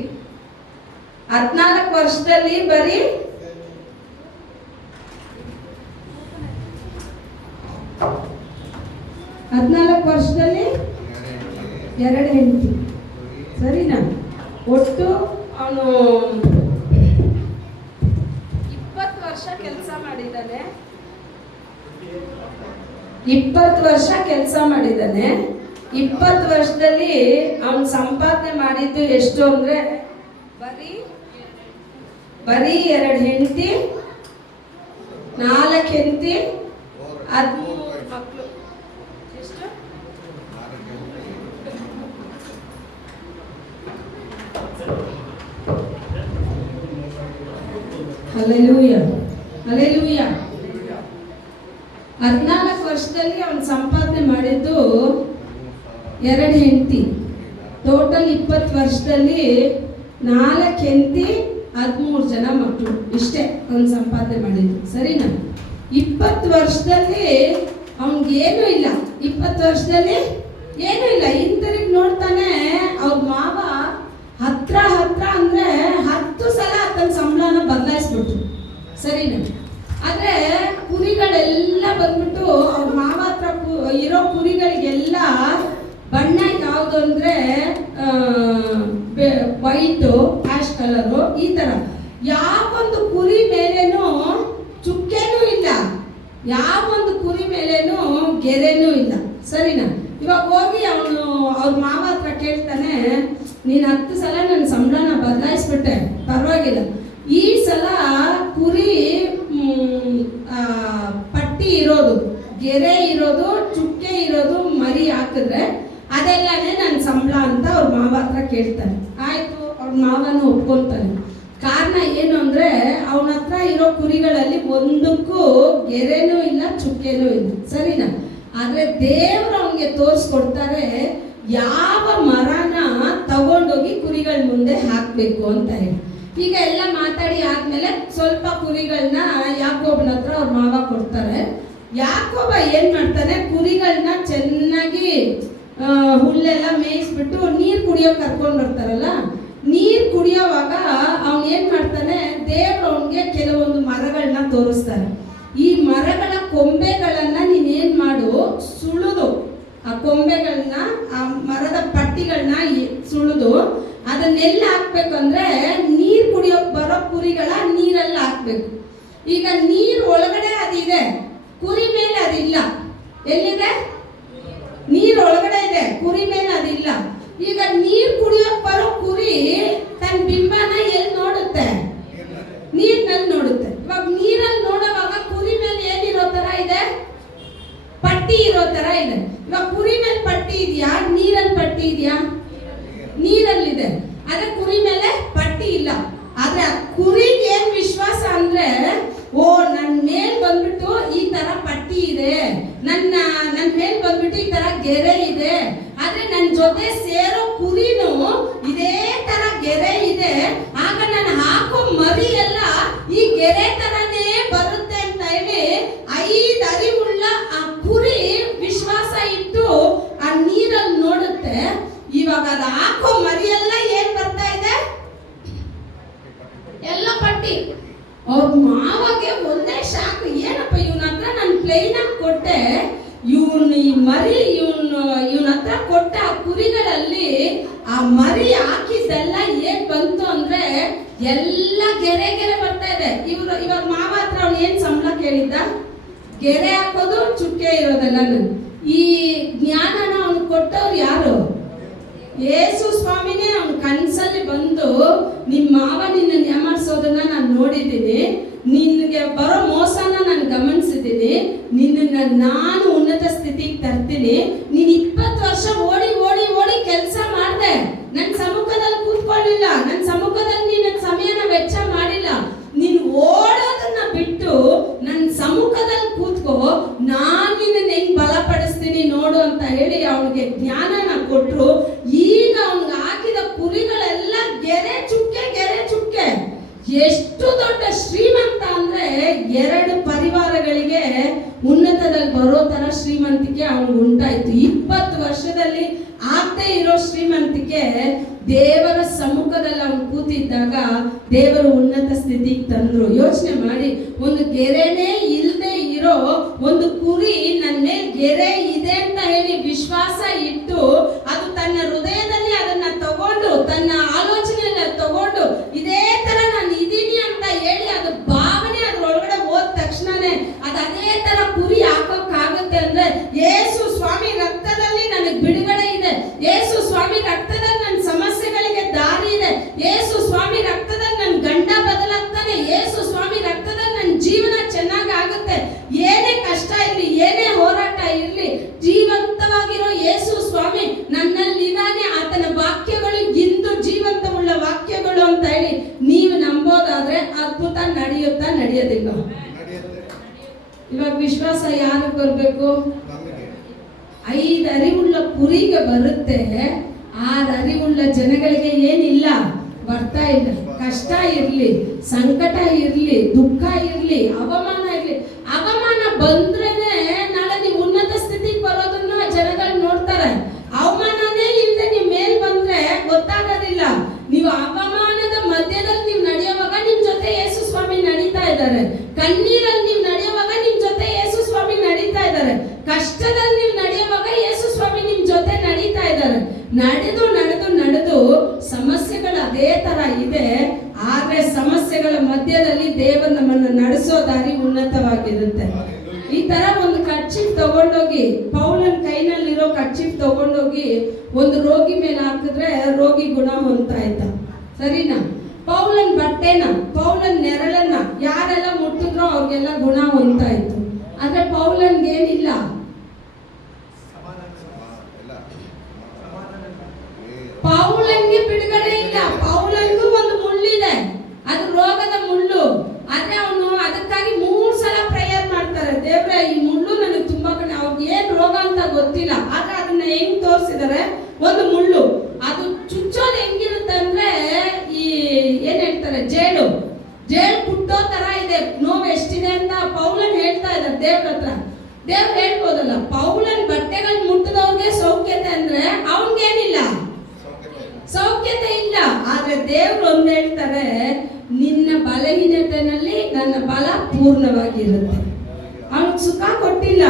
14 ವರ್ಷದಲ್ಲಿ ಬರೀ 14 ವರ್ಷದಲ್ಲಿ 2 ಹೆಂಡತಿ. ಸರಿನಾ? ಒಟ್ಟು ಅವನು 20 ವರ್ಷ ಕೆಲಸ ಮಾಡಿದ್ದಾನೆ. 20 ವರ್ಷ ಕೆಲಸ ಮಾಡಿದ್ದಾನೆ. 20 ವರ್ಷದಲ್ಲಿ ಅವನು ಸಂಪಾದನೆ ಮಾಡಿದ್ದು ಎಷ್ಟು ಅಂದ್ರೆ ಬರೀ 2 ಹೆಂಡತಿ, 4 ಹೆಂಡತಿ 13 ಮಕ್ಕಳು. ಎಷ್ಟು? Hallelujah hallelujah. 14 ವರ್ಷದಲ್ಲಿ ಅವನು ಸಂಪಾದನೆ ಮಾಡಿದ್ದು 2 ಹೆಂಡತಿ. ಟೋಟಲ್ 20 ವರ್ಷದಲ್ಲಿ 4 ಹೆಂಡತಿ 13 ಜನ ಮಕ್ಕಳು. ಇಷ್ಟೇ ಅವನು ಸಂಪಾದನೆ ಮಾಡಿದ್ದು. ಸರಿನಾ? 20 ವರ್ಷದಲ್ಲಿ ಅವನಿಗೇನು ಇಲ್ಲ. 20 ವರ್ಷದಲ್ಲಿ ಏನೂ ಇಲ್ಲ. ಹಿಂತಿರುಗಿ ನೋಡ್ತಾನೆ ಅವ್ರ ಮಾವ ಹತ್ರ ಅಂದ್ರೆ 10 ಸಲ ತನ್ನ ಸಂಬಳನ ಬದಲಾಯಿಸ್ಬಿಟ್ರು. ಸರಿನಾ? ಆದ್ರೆ ಕುರಿಗಳೆಲ್ಲ ಬಂದ್ಬಿಟ್ಟು ಅವ್ರ ಮಾವ ಹತ್ರ ಇರೋ ಕುರಿಗಳಿಗೆಲ್ಲ ಬಣ್ಣ ಯಾವುದು ಅಂದ್ರೆ ವೈಟು, ಆಶ್ ಕಲರು, ಈ ತರ. ಯಾವೊಂದು ಕುರಿ ಮೇಲೇನೂ ಚುಕ್ಕೆನೂ ಇಲ್ಲ, ಯಾವೊಂದು ಕುರಿ ಮೇಲೇನೂ ಗೆರೆನೂ ಇಲ್ಲ. ಸರಿನಾ? ಇವಾಗ ಹೋಗಿ ಅವನು ಅವ್ರ ಮಾವ ಹತ್ರ ಕೇಳ್ತಾನೆ, ನೀನು 10 ಸಲ ನನ್ನ ಸಂಬಳನ ಬದಲಾಯಿಸ್ಬಿಟ್ಟೆ, ಪರವಾಗಿಲ್ಲ, ಈ ಸಲ ಕುರಿ ಪಟ್ಟಿ ಇರೋದು, ಗೆರೆ ಇರೋದು, ಚುಕ್ಕೆ ಇರೋದು ಮರಿ ಹಾಕಿದ್ರೆ ಅದೆಲ್ಲನೇ ನನ್ನ ಸಂಬಳ ಅಂತ ಅವ್ರ ಮಾವ ಹತ್ರ ಕೇಳ್ತಾನೆ. ಆಯ್ತು, ಅವ್ರ ಮಾವನು ಒಪ್ಕೊಂತಾನೆ. ಕಾರಣ ಏನು ಅಂದ್ರೆ ಅವನ ಹತ್ರ ಇರೋ ಕುರಿಗಳಲ್ಲಿ ಒಂದಕ್ಕೂ ಗೆರೆನೂ ಇಲ್ಲ, ಚುಕ್ಕೆನೂ ಇಲ್ಲ. ಸರಿನಾ? ಆದ್ರೆ ದೇವರು ಅವನಿಗೆ ತೋರಿಸ್ಕೊಡ್ತಾರೆ ಯಾವ ಮರನ ತಗೊಂಡೋಗಿ ಕುರಿಗಳ ಮುಂದೆ ಹಾಕ್ಬೇಕು ಅಂತ ಹೇಳಿ. ಈಗ ಎಲ್ಲ ಮಾತಾಡಿ ಆದ್ಮೇಲೆ ಸ್ವಲ್ಪ ಕುರಿಗಳನ್ನ ಯಾಕೋಬನ ಹತ್ರ ಅವ್ರ ಮಾವ ಕೊಡ್ತಾರೆ. ಯಾಕೋಬ ಏನ್ ಮಾಡ್ತಾನೆ, ಕುರಿಗಳನ್ನ ಚೆನ್ನಾಗಿ ಹುಲ್ಲೆಲ್ಲ ಮೇಯಿಸ್ಬಿಟ್ಟು ನೀರು ಕುಡಿಯೋಕೆ ಕರ್ಕೊಂಡು ಬರ್ತಾರಲ್ಲ, ನೀರು ಕುಡಿಯೋವಾಗ ಅವನ್ ಏನ್ ಮಾಡ್ತಾನೆ, ದೇವ್ರು ಅವನಿಗೆ ಕೆಲವೊಂದು ಮರಗಳನ್ನ ತೋರಿಸ್ತಾರೆ. ಈ ಮರಗಳ ಕೊಂಬೆಗಳನ್ನ ನೀನೇನ್ ಮಾಡು, ಸುಳಿದು ಆ ಕೊಂಬೆಗಳನ್ನ, ಆ ಮರದ ಪಟ್ಟಿಗಳನ್ನ ಸುಳಿದು ಅದನ್ನೆಲ್ಲ ಹಾಕ್ಬೇಕಂದ್ರೆ ನೀರು ಕುಡಿಯೋಕೆ ಬರೋ ಕುರಿಗಳ ನೀರೆಲ್ಲ ಹಾಕ್ಬೇಕು. ಈಗ ನೀರು ಒಳಗಡೆ ಅದಿದೆ, ಕುರಿ ಮೇಲೆ ಅದಿಲ್ಲ. ಎಲ್ಲಿದೆ? ನೀರು ಒಳಗಡೆ ಇದೆ, ಕುರಿ ಮೇಲೆ ಅದಿಲ್ಲ. ಈಗ ನೀರು ಕುಡಿಯೋಕೆ ಬರೋ ಕುರಿ ತನ್ನ ಬಿಂಬನ ಎಲ್ಲಿ ನೋಡುತ್ತೆ? ನೀರಿನಲ್ಲಿ ನೋಡುತ್ತೆ. ಇವಾಗ ನೀರಲ್ಲಿ ನೋಡುವಾಗ ಕುರಿ ಮೇಲೆ ಏನಿರೋ ತರ ಇದೆ? ಪಟ್ಟಿ ಇರೋ ತರ ಇದೆ. ಇವಾಗ ಕುರಿ ಮೇಲೆ ಪಟ್ಟಿ ಇದೆಯಾ, ನೀರಲ್ಲಿ ಪಟ್ಟಿ ಇದೆಯಾ? ನೀರಲ್ಲಿದೆ. ಆದ್ರೆ ಕುರಿ ಮೇಲೆ ಪಟ್ಟಿ ಇಲ್ಲ. ಆದ್ರೆ ಆ ಕುರಿಗೆ ಏನ್ ವಿಶ್ವಾಸ ಅಂದ್ರೆ, ಓ ನನ್ನ ಮೇಲ್ ಬಂದ್ಬಿಟ್ಟು ಈ ತರ ಪಟ್ಟಿ ಇದೆ, ನನ್ನ ಮೇಲ್ ಬಂದ್ಬಿಟ್ಟು ಈ ತರ ಗೆರೆ ಇದೆ, ಆದ್ರೆ ನನ್ನ ಜೊತೆ ಸೇರೋ ಕುರಿನೂ ಇದೇ ತರ ಗೆರೆ ಇದೆ, ಆಗ ನಾನು ಹಾಕೋ ಮರಿ ಎಲ್ಲ ಈ ಗೆರೆ ತರನೇ ಬರುತ್ತೆ ಅಂತ ಹೇಳಿ 5 ಅರಿವುಳ್ಳ ಆ ಕುರಿ ವಿಶ್ವಾಸ ಇಟ್ಟು ಆ ನೀರಲ್ಲಿ ನೋಡುತ್ತೆ. ಇವಾಗ ಅದು ಹಾಕೋ ಮರಿ ಎಲ್ಲ ಏನ್ ಬರ್ತಾ ಇದೆ? ಎಲ್ಲ ಪಟ್ಟಿ. ಅವ್ರ ಮಾವಗೆ ಒಂದೇ ಶಾಕ್, ಏನಪ್ಪ ಇವನ ಹತ್ರ ನಾನು ಪ್ಲೇನ್ ಆಗಿ ಕೊಟ್ಟೆ, ಇವನು ಈ ಮರಿ ಇವನ ಹತ್ರ ಕೊಟ್ಟ ಆ ಕುರಿಗಳಲ್ಲಿ ಆ ಮರಿ ಹಾಕಿದ್ದೆಲ್ಲ ಏನ್ ಬಂತು ಅಂದ್ರೆ ಎಲ್ಲ ಗೆರೆ ಬರ್ತಾ ಇದೆ. ಇವಾಗ ಮಾವ ಹತ್ರ ಅವ್ನು ಏನ್ ಸಂಬಳ ಕೇಳಿದ್ದ? ಗೆರೆ ಹಾಕೋದು, ಚುಕ್ಕೆ ಇರೋದೆಲ್ಲ. ಈ ಜ್ಞಾನನ ಅವನು ಕೊಟ್ಟವ್ರು ಯಾರು? ಯೇಸು ಸ್ವಾಮಿನೇ ಅವನ ಕನ್ಸಲ್ಲಿ ಬಂದು, ನಿಮ್ಮ ಮಾವ ನಿನ್ನ ನ್ಯಾಮರ್ಸೋದನ್ನ ನಾನು ನೋಡಿದ್ದೀನಿ, ನಿನ್ಗೆ ಬರೋ ಮೋಸನ ನಾನು ಗಮನಿಸಿದ್ದೀನಿ, ನಿನ್ನ ನಾನು ಉನ್ನತ ಸ್ಥಿತಿಗೆ ತರ್ತೀನಿ. ನೀನು 20 ವರ್ಷ ಓಡಿ ಓಡಿ ಓಡಿ ಕೆಲಸ ಮಾಡಿದೆ, ನನ್ನ ಸಮ್ಮುಖದಲ್ಲಿ ಕೂತ್ಕೊಳ್ಳಿಲ್ಲ, ನನ್ನ ಸಮ್ಮುಖದಲ್ಲಿ ನೀನು ಸಮಯನ ವೆಚ್ಚ ಮಾಡಿಲ್ಲ, ನೀನು ಓಡೋದನ್ನ ಬಿಟ್ಟು ನನ್ನ ಸಮ್ಮುಖದಲ್ಲಿ ಕೂತ್ಕೋ, ನಾನು ನಿನ್ನ ಹೆಂಗ್ ಬಲಪಡಿಸ್ತೀನಿ ನೋಡು ಅಂತ ಹೇಳಿ ಅವನಿಗೆ ಜ್ಞಾನನ ಕೊಟ್ಟರು. ಈಗ ಅವನಿಗೆ ಹಾಕಿದ ಕುರಿಗಳೆಲ್ಲ ಗೆರೆ ಚುಕ್ಕೆ. ಎಷ್ಟು ದೊಡ್ಡ ಶ್ರೀಮಂತ ಅಂದ್ರೆ 2 ಪರಿವಾರಗಳಿಗೆ ಉನ್ನತದಲ್ಲಿ ಬರೋ ತರ ಶ್ರೀಮಂತಿಕೆ ಅವನಿಗೆ ಉಂಟಾಯ್ತು. 20 ವರ್ಷದಲ್ಲಿ ಆಗದೆ ಇರೋ ಶ್ರೀಮಂತಿಕೆ ದೇವರ ಸಮ್ಮುಖದಲ್ಲಿ ಅವನು ಕೂತಿದ್ದಾಗ ದೇವರು ಉನ್ನತ ಸ್ಥಿತಿಗೆ ತಂದ್ರು. ಯೋಚನೆ ಮಾಡಿ, ಒಂದು ಗೆರೆನೇ ಇಲ್ಲದೆ ಇರೋ ಒಂದು ಕುರಿ ನನ್ನ ಮೇಲೆ ಗೆರೆ ಇದೆ ಅಂತ ಹೇಳಿ ವಿಶ್ವಾಸ ಇಟ್ಟು ಅದು ತನ್ನ ಹೃದಯದಲ್ಲಿ ಅದನ್ನ ತಗೊಂಡು, ತನ್ನ ಆಲೋಚನೆಯನ್ನ ತಗೊಂಡು ಇದೇ ತರ ನಾನು ಇದೀನಿ ಅಂತ ಹೇಳಿ ಅದು ಭಾವನೆ ಅದ್ರೊಳಗಡೆ ಹೋದ ತಕ್ಷಣನೇ ಅದು ಅದೇ ತರ ಕುರಿ ಹಾಕೋಕ್ಕಾಗುತ್ತೆ ಅಂದ್ರೆ, ಯೇಸು ಸ್ವಾಮಿ ರಕ್ತದಲ್ಲಿ ನನಗೆ ಬಿಡುಗಡೆ ಇದೆ, ಯೇಸು ಸ್ವಾಮಿ ರಕ್ತದಲ್ಲಿ ನನ್ನ ಸಮಸ್ಯೆಗಳಿಗೆ ದಾರಿ ಇದೆ, ಯೇಸು ಸ್ವಾಮಿ ರಕ್ತದಲ್ಲಿ ನನ್ನ ಗಂಡ ಬದಲಾಗ್ತಾನೆ, ಯೇಸು ಸ್ವಾಮಿ ರಕ್ತದಲ್ಲಿ ನನ್ನ ಜೀವನ ಚೆನ್ನಾಗಿ ನಡೆಯುತ್ತಾ ನಡೆಯೋದಿಲ್ಲ? ನಡೆಯುತ್ತೆ. ಇವಾಗ ವಿಶ್ವಾಸ ಯಾರಿಗೆ ಬರಬೇಕು? ನಮಗೆ 5 ಅರಿವುಳ್ಳ ಕುರಿಗೆ ಬರುತ್ತೆ, 6 ಅರಿವುಳ್ಳ ಜನಗಳಿಗೆ ಏನಿಲ್ಲ, ಬರ್ತಾ ಇಲ್ಲ. ಕಷ್ಟ ಇರ್ಲಿ, ಸಂಕಟ ಇರ್ಲಿ, ದುಃಖ ಇರ್ಲಿ, ಅವಮಾನ ಇರ್ಲಿ. ಅವಮಾನ ಬಂದ್ರೇನೆ ನಾಳೆ ನೀವು ಉನ್ನತ ಸ್ಥಿತಿಗೆ ಬರೋದನ್ನ ಜನಗಳು ನೋಡ್ತಾರೆ. ಅವಮಾನನೇ ಇಲ್ಲದೆ ನೀವು ಮೇಲ್ ಬಂದ್ರೆ ಗೊತ್ತಾಗೋದಿಲ್ಲ. ನೀವು ಅವಮಾನದ ಮಧ್ಯದಲ್ಲಿ ನೀವು ನಡೆಯುವಾಗ ನಿಮ್ ಜೊತೆ ಯೇಸು ಸ್ವಾಮಿ ನಡೀತಾ ಇದ್ದಾರೆ. ಕಣ್ಣೀರಲ್ಲಿ ನೀವು ನಡೆಯುವಾಗ ನಿಮ್ ಜೊತೆ ಯೇಸು ಸ್ವಾಮಿ ನಡೀತಾ ಇದ್ದಾರೆ. ಕಷ್ಟದಲ್ಲಿ ನೀವು ನಡೆಯುವಾಗ ಯೇಸು ಸ್ವಾಮಿ ನಿಮ್ ಜೊತೆ ನಡೀತಾ ಇದ್ದಾರೆ. ನಡೆದು ನಡೆದು ನಡೆದು ಸಮಸ್ಯೆಗಳು ಅದೇ ತರ ಇದೆ. ಆದ್ರೆ ಸಮಸ್ಯೆಗಳ ಮಧ್ಯದಲ್ಲಿ ದೇವರು ನಮ್ಮನ್ನು ನಡೆಸೋ ದಾರಿ ಉನ್ನತವಾಗಿರುತ್ತೆ. ಈ ತರ ಒಂದು ಕರ್ಚೀಫ್ ತಗೊಂಡೋಗಿ, ಪೌಲನ ಕೈನಲ್ಲಿರೋ ಕರ್ಚೀಫ್ ತಗೊಂಡೋಗಿ ಒಂದು ರೋಗಿ ಮೇಲೆ ಹಾಕಿದ್ರೆ ರೋಗಿ ಗುಣ ಹೊಂದ್ತಾ ಇದ್ದ. ಸರಿನಾ? ಪೌಲನ್ ಬಟ್ಟೆನ, ಪೌಲನ್ ನೆರಳನ್ನ ಯಾರೆಲ್ಲ ಮುಟ್ಟಿದ್ರೋ ಅವ್ರಿಗೆಲ್ಲ ಗುಣ ಹೊಂದ್ತಾ ಇತ್ತು. ಆದ್ರೆ ಪೌಲನ್ಗೆ ಏನಿಲ್ಲ, ಪೌಲನ್ಗೆ ಬಿಡುಗಡೆ ಇಲ್ಲ. ಪೌಲನ್ಗೂ ಒಂದು ಮುಳ್ಳಿದೆ, ಅದು ರೋಗದ ಮುಳ್ಳು. ಆದ್ರೆ ಅವನು ಅದಕ್ಕಾಗಿ 3 ಸಲ ಪ್ರೇಯರ್ ಮಾಡ್ತಾರೆ. ದೇವ್ರೆ, ಈ ಮುಳ್ಳು ನನಗೆ ತುಂಬಾ ಕಡೆ, ಅವ್ರಿಗೆ ಏನ್ ರೋಗ ಅಂತ ಗೊತ್ತಿಲ್ಲ. ಆದ್ರೆ ಅದನ್ನ ಹೆಂಗ್ ತೋರಿಸಿದಾರೆ, ಒಂದು ಮುಳ್ಳು. ಅದು ಚುಚ್ಚೋದು ಹೆಂಗಿರುತ್ತೆ ಅಂದ್ರೆ, ಈ ಏನ್ ಹೇಳ್ತಾರೆ, ಜೇಳು ಕುಟ್ಟೋ ತರ ಇದೆ. ನೋವು ಎಷ್ಟಿದೆ ಅಂತ ಪೌಲನ್ ಹೇಳ್ತಾ ಇದ್ದಾರೆ ದೇವ್ರ ಹತ್ರ. ದೇವ್ರು ಹೇಳ್ಬೋದಲ್ಲ, ಪೌಲನ್ ಬಟ್ಟೆಗಳು ಮುಟ್ಟಿದವ್ರಿಗೆ ಸೌಖ್ಯತೆ ಅಂದ್ರೆ ಅವನ್ಗೇನಿಲ್ಲ, ಸೌಖ್ಯತೆ ಇಲ್ಲ. ಆದ್ರೆ ದೇವ್ರು ಒಂದ್ ಹೇಳ್ತಾರೆ, ನಿನ್ನ ಬಲಹೀನತೆಯಲ್ಲಿ ನನ್ನ ಬಲ ಪೂರ್ಣವಾಗಿರುತ್ತೆ. ಅವನಿಗೆ ಸುಖ ಕೊಟ್ಟಿಲ್ಲ,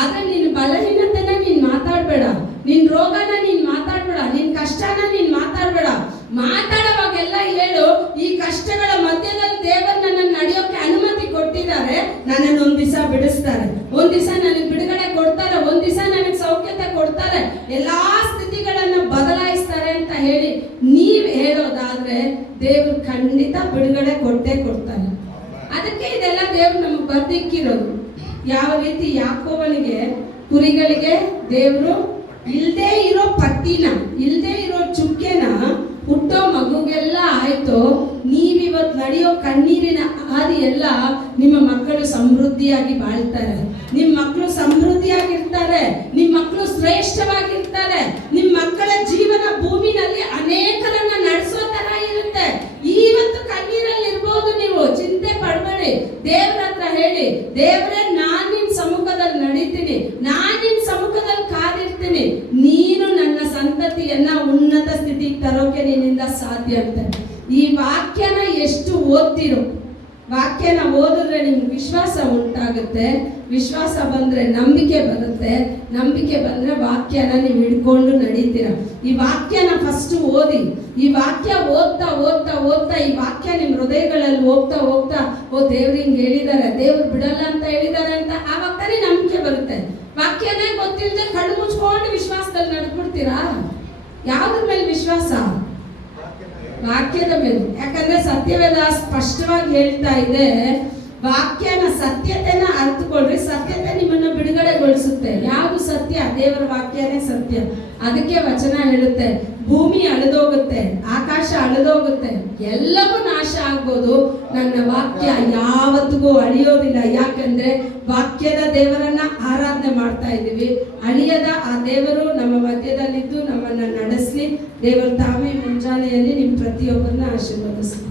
ಆದ್ರೆ ನಿನ್ನ ಬಲಹೀನತೆನ ನೀನ್ ಮಾತಾಡ್ಬೇಡ, ನಿನ್ ರೋಗನ ನೀನ್ ಮಾತಾಡ್ಬೇಡ, ನಿನ್ ಕಷ್ಟನ ನೀನ್ ಮಾತಾಡ್ಬೇಡ. ಮಾತಾಡುವಾಗೆಲ್ಲ ಹೇಳು, ಈ ಕಷ್ಟಗಳ ಮಧ್ಯದಲ್ಲಿ ದೇವರು ನನ್ನ ನಡೆಯೋಕೆ ಅನುಮತಿ ಕೊಟ್ಟಿದ್ದಾರೆ, ನನ್ನನ್ನು ಒಂದ್ ದಿವಸ ಬಿಡಿಸ್ತಾರೆ, ಒಂದ್ ದಿವಸ ನನಗೆ ಬಿಡುಗಡೆ ಕೊಡ್ತಾರೆ, ಒಂದ್ ದಿವಸ ನನಗೆ ಸೌಖ್ಯತೆ ಕೊಡ್ತಾರೆ, ಎಲ್ಲಾ ಸ್ಥಿತಿಗಳನ್ನ ಬದಲಾಯಿಸ್ತಾರೆ ಅಂತ ಹೇಳಿ ನೀವ್ ಹೇಳೋದಾದ್ರೆ ದೇವ್ರು ಖಂಡಿತ ಬಿಡುಗಡೆ ಕೊಟ್ಟೇ ಕೊಡ್ತಾರೆ. ಅದಕ್ಕೆ ಇದೆಲ್ಲ ದೇವ್ರು ನಮಗೆ ಬರ್ದಿಕ್ಕಿರೋದು. ಯಾವ ರೀತಿ ಯಾಕೋಬನಿಗೆ ಕುರಿಗಳಿಗೆ ದೇವ್ರು ಇಲ್ದೇ ಇರೋ ಪಟ್ಟಿನ, ಇಲ್ದೇ ಇರೋ ಚುಕ್ಕೆನ ಹುಟ್ಟೋ ಮಗುಗೆಲ್ಲ ಆಯ್ತು. ನೀವಿವತ್ತು ನಡೆಯೋ ಕಣ್ಣೀರಿನ ಹಾದಿ ಎಲ್ಲ ನಿಮ್ಮ ಮಕ್ಕಳು ಸಮೃದ್ಧಿಯಾಗಿ ಬಾಳ್ತಾರೆ, ನಿಮ್ಮ ಮಕ್ಕಳು ಸಮೃದ್ಧಿಯಾಗಿರ್ತಾರೆ, ನಿಮ್ಮ ಮಕ್ಕಳು ಶ್ರೇಷ್ಠವಾಗಿರ್ತಾರೆ. ನಿಮ್ಮ ಮಕ್ಕಳ ಜೀವನ ಭೂಮಿನಲ್ಲಿ ಅನೇಕರನ್ನ ನಡೆಸೋ ತರ ಇರುತ್ತೆ. ಇವತ್ತು ಕಣ್ಣೀರಲ್ಲಿ ಇರ್ಬೋದು, ನೀವು ಚಿಂತೆ ಪಡಬೇಡಿ. ದೇವ್ರ ಹತ್ರ ಹೇಳಿ, ದೇವ್ರೆ, ನಾನ್ ನಿನ್ ಸಮ್ಮುಖದಲ್ಲಿ ನಡೀತೀನಿ, ನಾನ್ ನಿನ್ ಸಮ್ಮುಖದಲ್ಲಿ ಕಾದಿರ್ತೀನಿ, ನೀನು ನನ್ನ ಸಂತತಿಯನ್ನ ಉನ್ನತ ಸ್ಥಿತಿಗೆ ತರೋಕೆ ನಿನ್ನಿಂದ ಸಾಧ್ಯ ಅಂತ. ಈ ವಾಕ್ಯನ ಎಷ್ಟು ಓದ್ತಿರೋ, ವಾಕ್ಯನ ಓದಿದ್ರೆ ನಿಮ್ಗೆ ವಿಶ್ವಾಸ ಉಂಟಾಗುತ್ತೆ. ವಿಶ್ವಾಸ ಬಂದ್ರೆ ನಂಬಿಕೆ ಬರುತ್ತೆ. ನಂಬಿಕೆ ಬಂದ್ರೆ ವಾಕ್ಯನ ನೀವು ಹಿಡ್ಕೊಂಡು ನಡೀತೀರ. ಈ ವಾಕ್ಯನ ಫಸ್ಟ್ ಓದಿ. ಈ ವಾಕ್ಯ ಓದ್ತಾ ಓದ್ತಾ ಓದ್ತಾ ಈ ವಾಕ್ಯ ನಿಮ್ ಹೃದಯಗಳಲ್ಲಿ ಹೋಗ್ತಾ ಹೋಗ್ತಾ, ಓ ದೇವ್ರು ಹಿಂಗ್ ಹೇಳಿದ್ದಾರೆ, ದೇವ್ರು ಬಿಡಲ್ಲ ಅಂತ ಹೇಳಿದ್ದಾರೆ ಅಂತ ಆವಾಗ ತಾನೇ ನಂಬಿಕೆ ಬರುತ್ತೆ. ವಾಕ್ಯನೇ ಗೊತ್ತಿಲ್ಲದೆ ಕಣ್ಣು ಮುಚ್ಕೊಂಡು ವಿಶ್ವಾಸದಲ್ಲಿ ನಡ್ಬಿಡ್ತೀರಾ? ಯಾವ್ದ್ರ ಮೇಲೆ ವಿಶ್ವಾಸ? ವಾಕ್ಯದ ಮೇಲೆ. ಯಾಕಂದ್ರೆ ಸತ್ಯವೇದ ಸ್ಪಷ್ಟವಾಗಿ ಹೇಳ್ತಾ ಇದೆ, ವಾಕ್ಯನ ಸತ್ಯತೆನ ಅರ್ಥಕೊಂಡ್ರೆ ಸತ್ಯತೆ ನಿಮ್ಮನ್ನ ಬಿಡುಗಡೆಗೊಳಿಸುತ್ತೆ. ಯಾವುದು ಸತ್ಯ? ದೇವರ ವಾಕ್ಯನೇ ಸತ್ಯ. ಅದಕ್ಕೆ ವಚನ ಹೇಳುತ್ತೆ, ಭೂಮಿ ಅಳಿದೋಗುತ್ತೆ, ಆಕಾಶ ಅಳಿದೋಗುತ್ತೆ, ಎಲ್ಲವೂ ನಾಶ ಆಗ್ಬೋದು, ನನ್ನ ವಾಕ್ಯ ಯಾವತ್ತಿಗೂ ಅಳಿಯೋದಿಲ್ಲ. ಯಾಕಂದ್ರೆ ವಾಕ್ಯದ ದೇವರನ್ನ ಆರಾಧನೆ ಮಾಡ್ತಾ ಇದ್ದೀವಿ. ಅಳಿಯದ ಆ ದೇವರು ನಮ್ಮ ಮಧ್ಯದಲ್ಲಿದ್ದು ನಮ್ಮನ್ನ ನಡೆಸಲಿ. ದೇವರು ತಾವೇ ಮುಂಜಾನೆಯಲ್ಲಿ ನಿಮ್ಮ ಪ್ರತಿಯೊಬ್ಬರನ್ನ ಆಶೀರ್ವದಿಸಲಿ.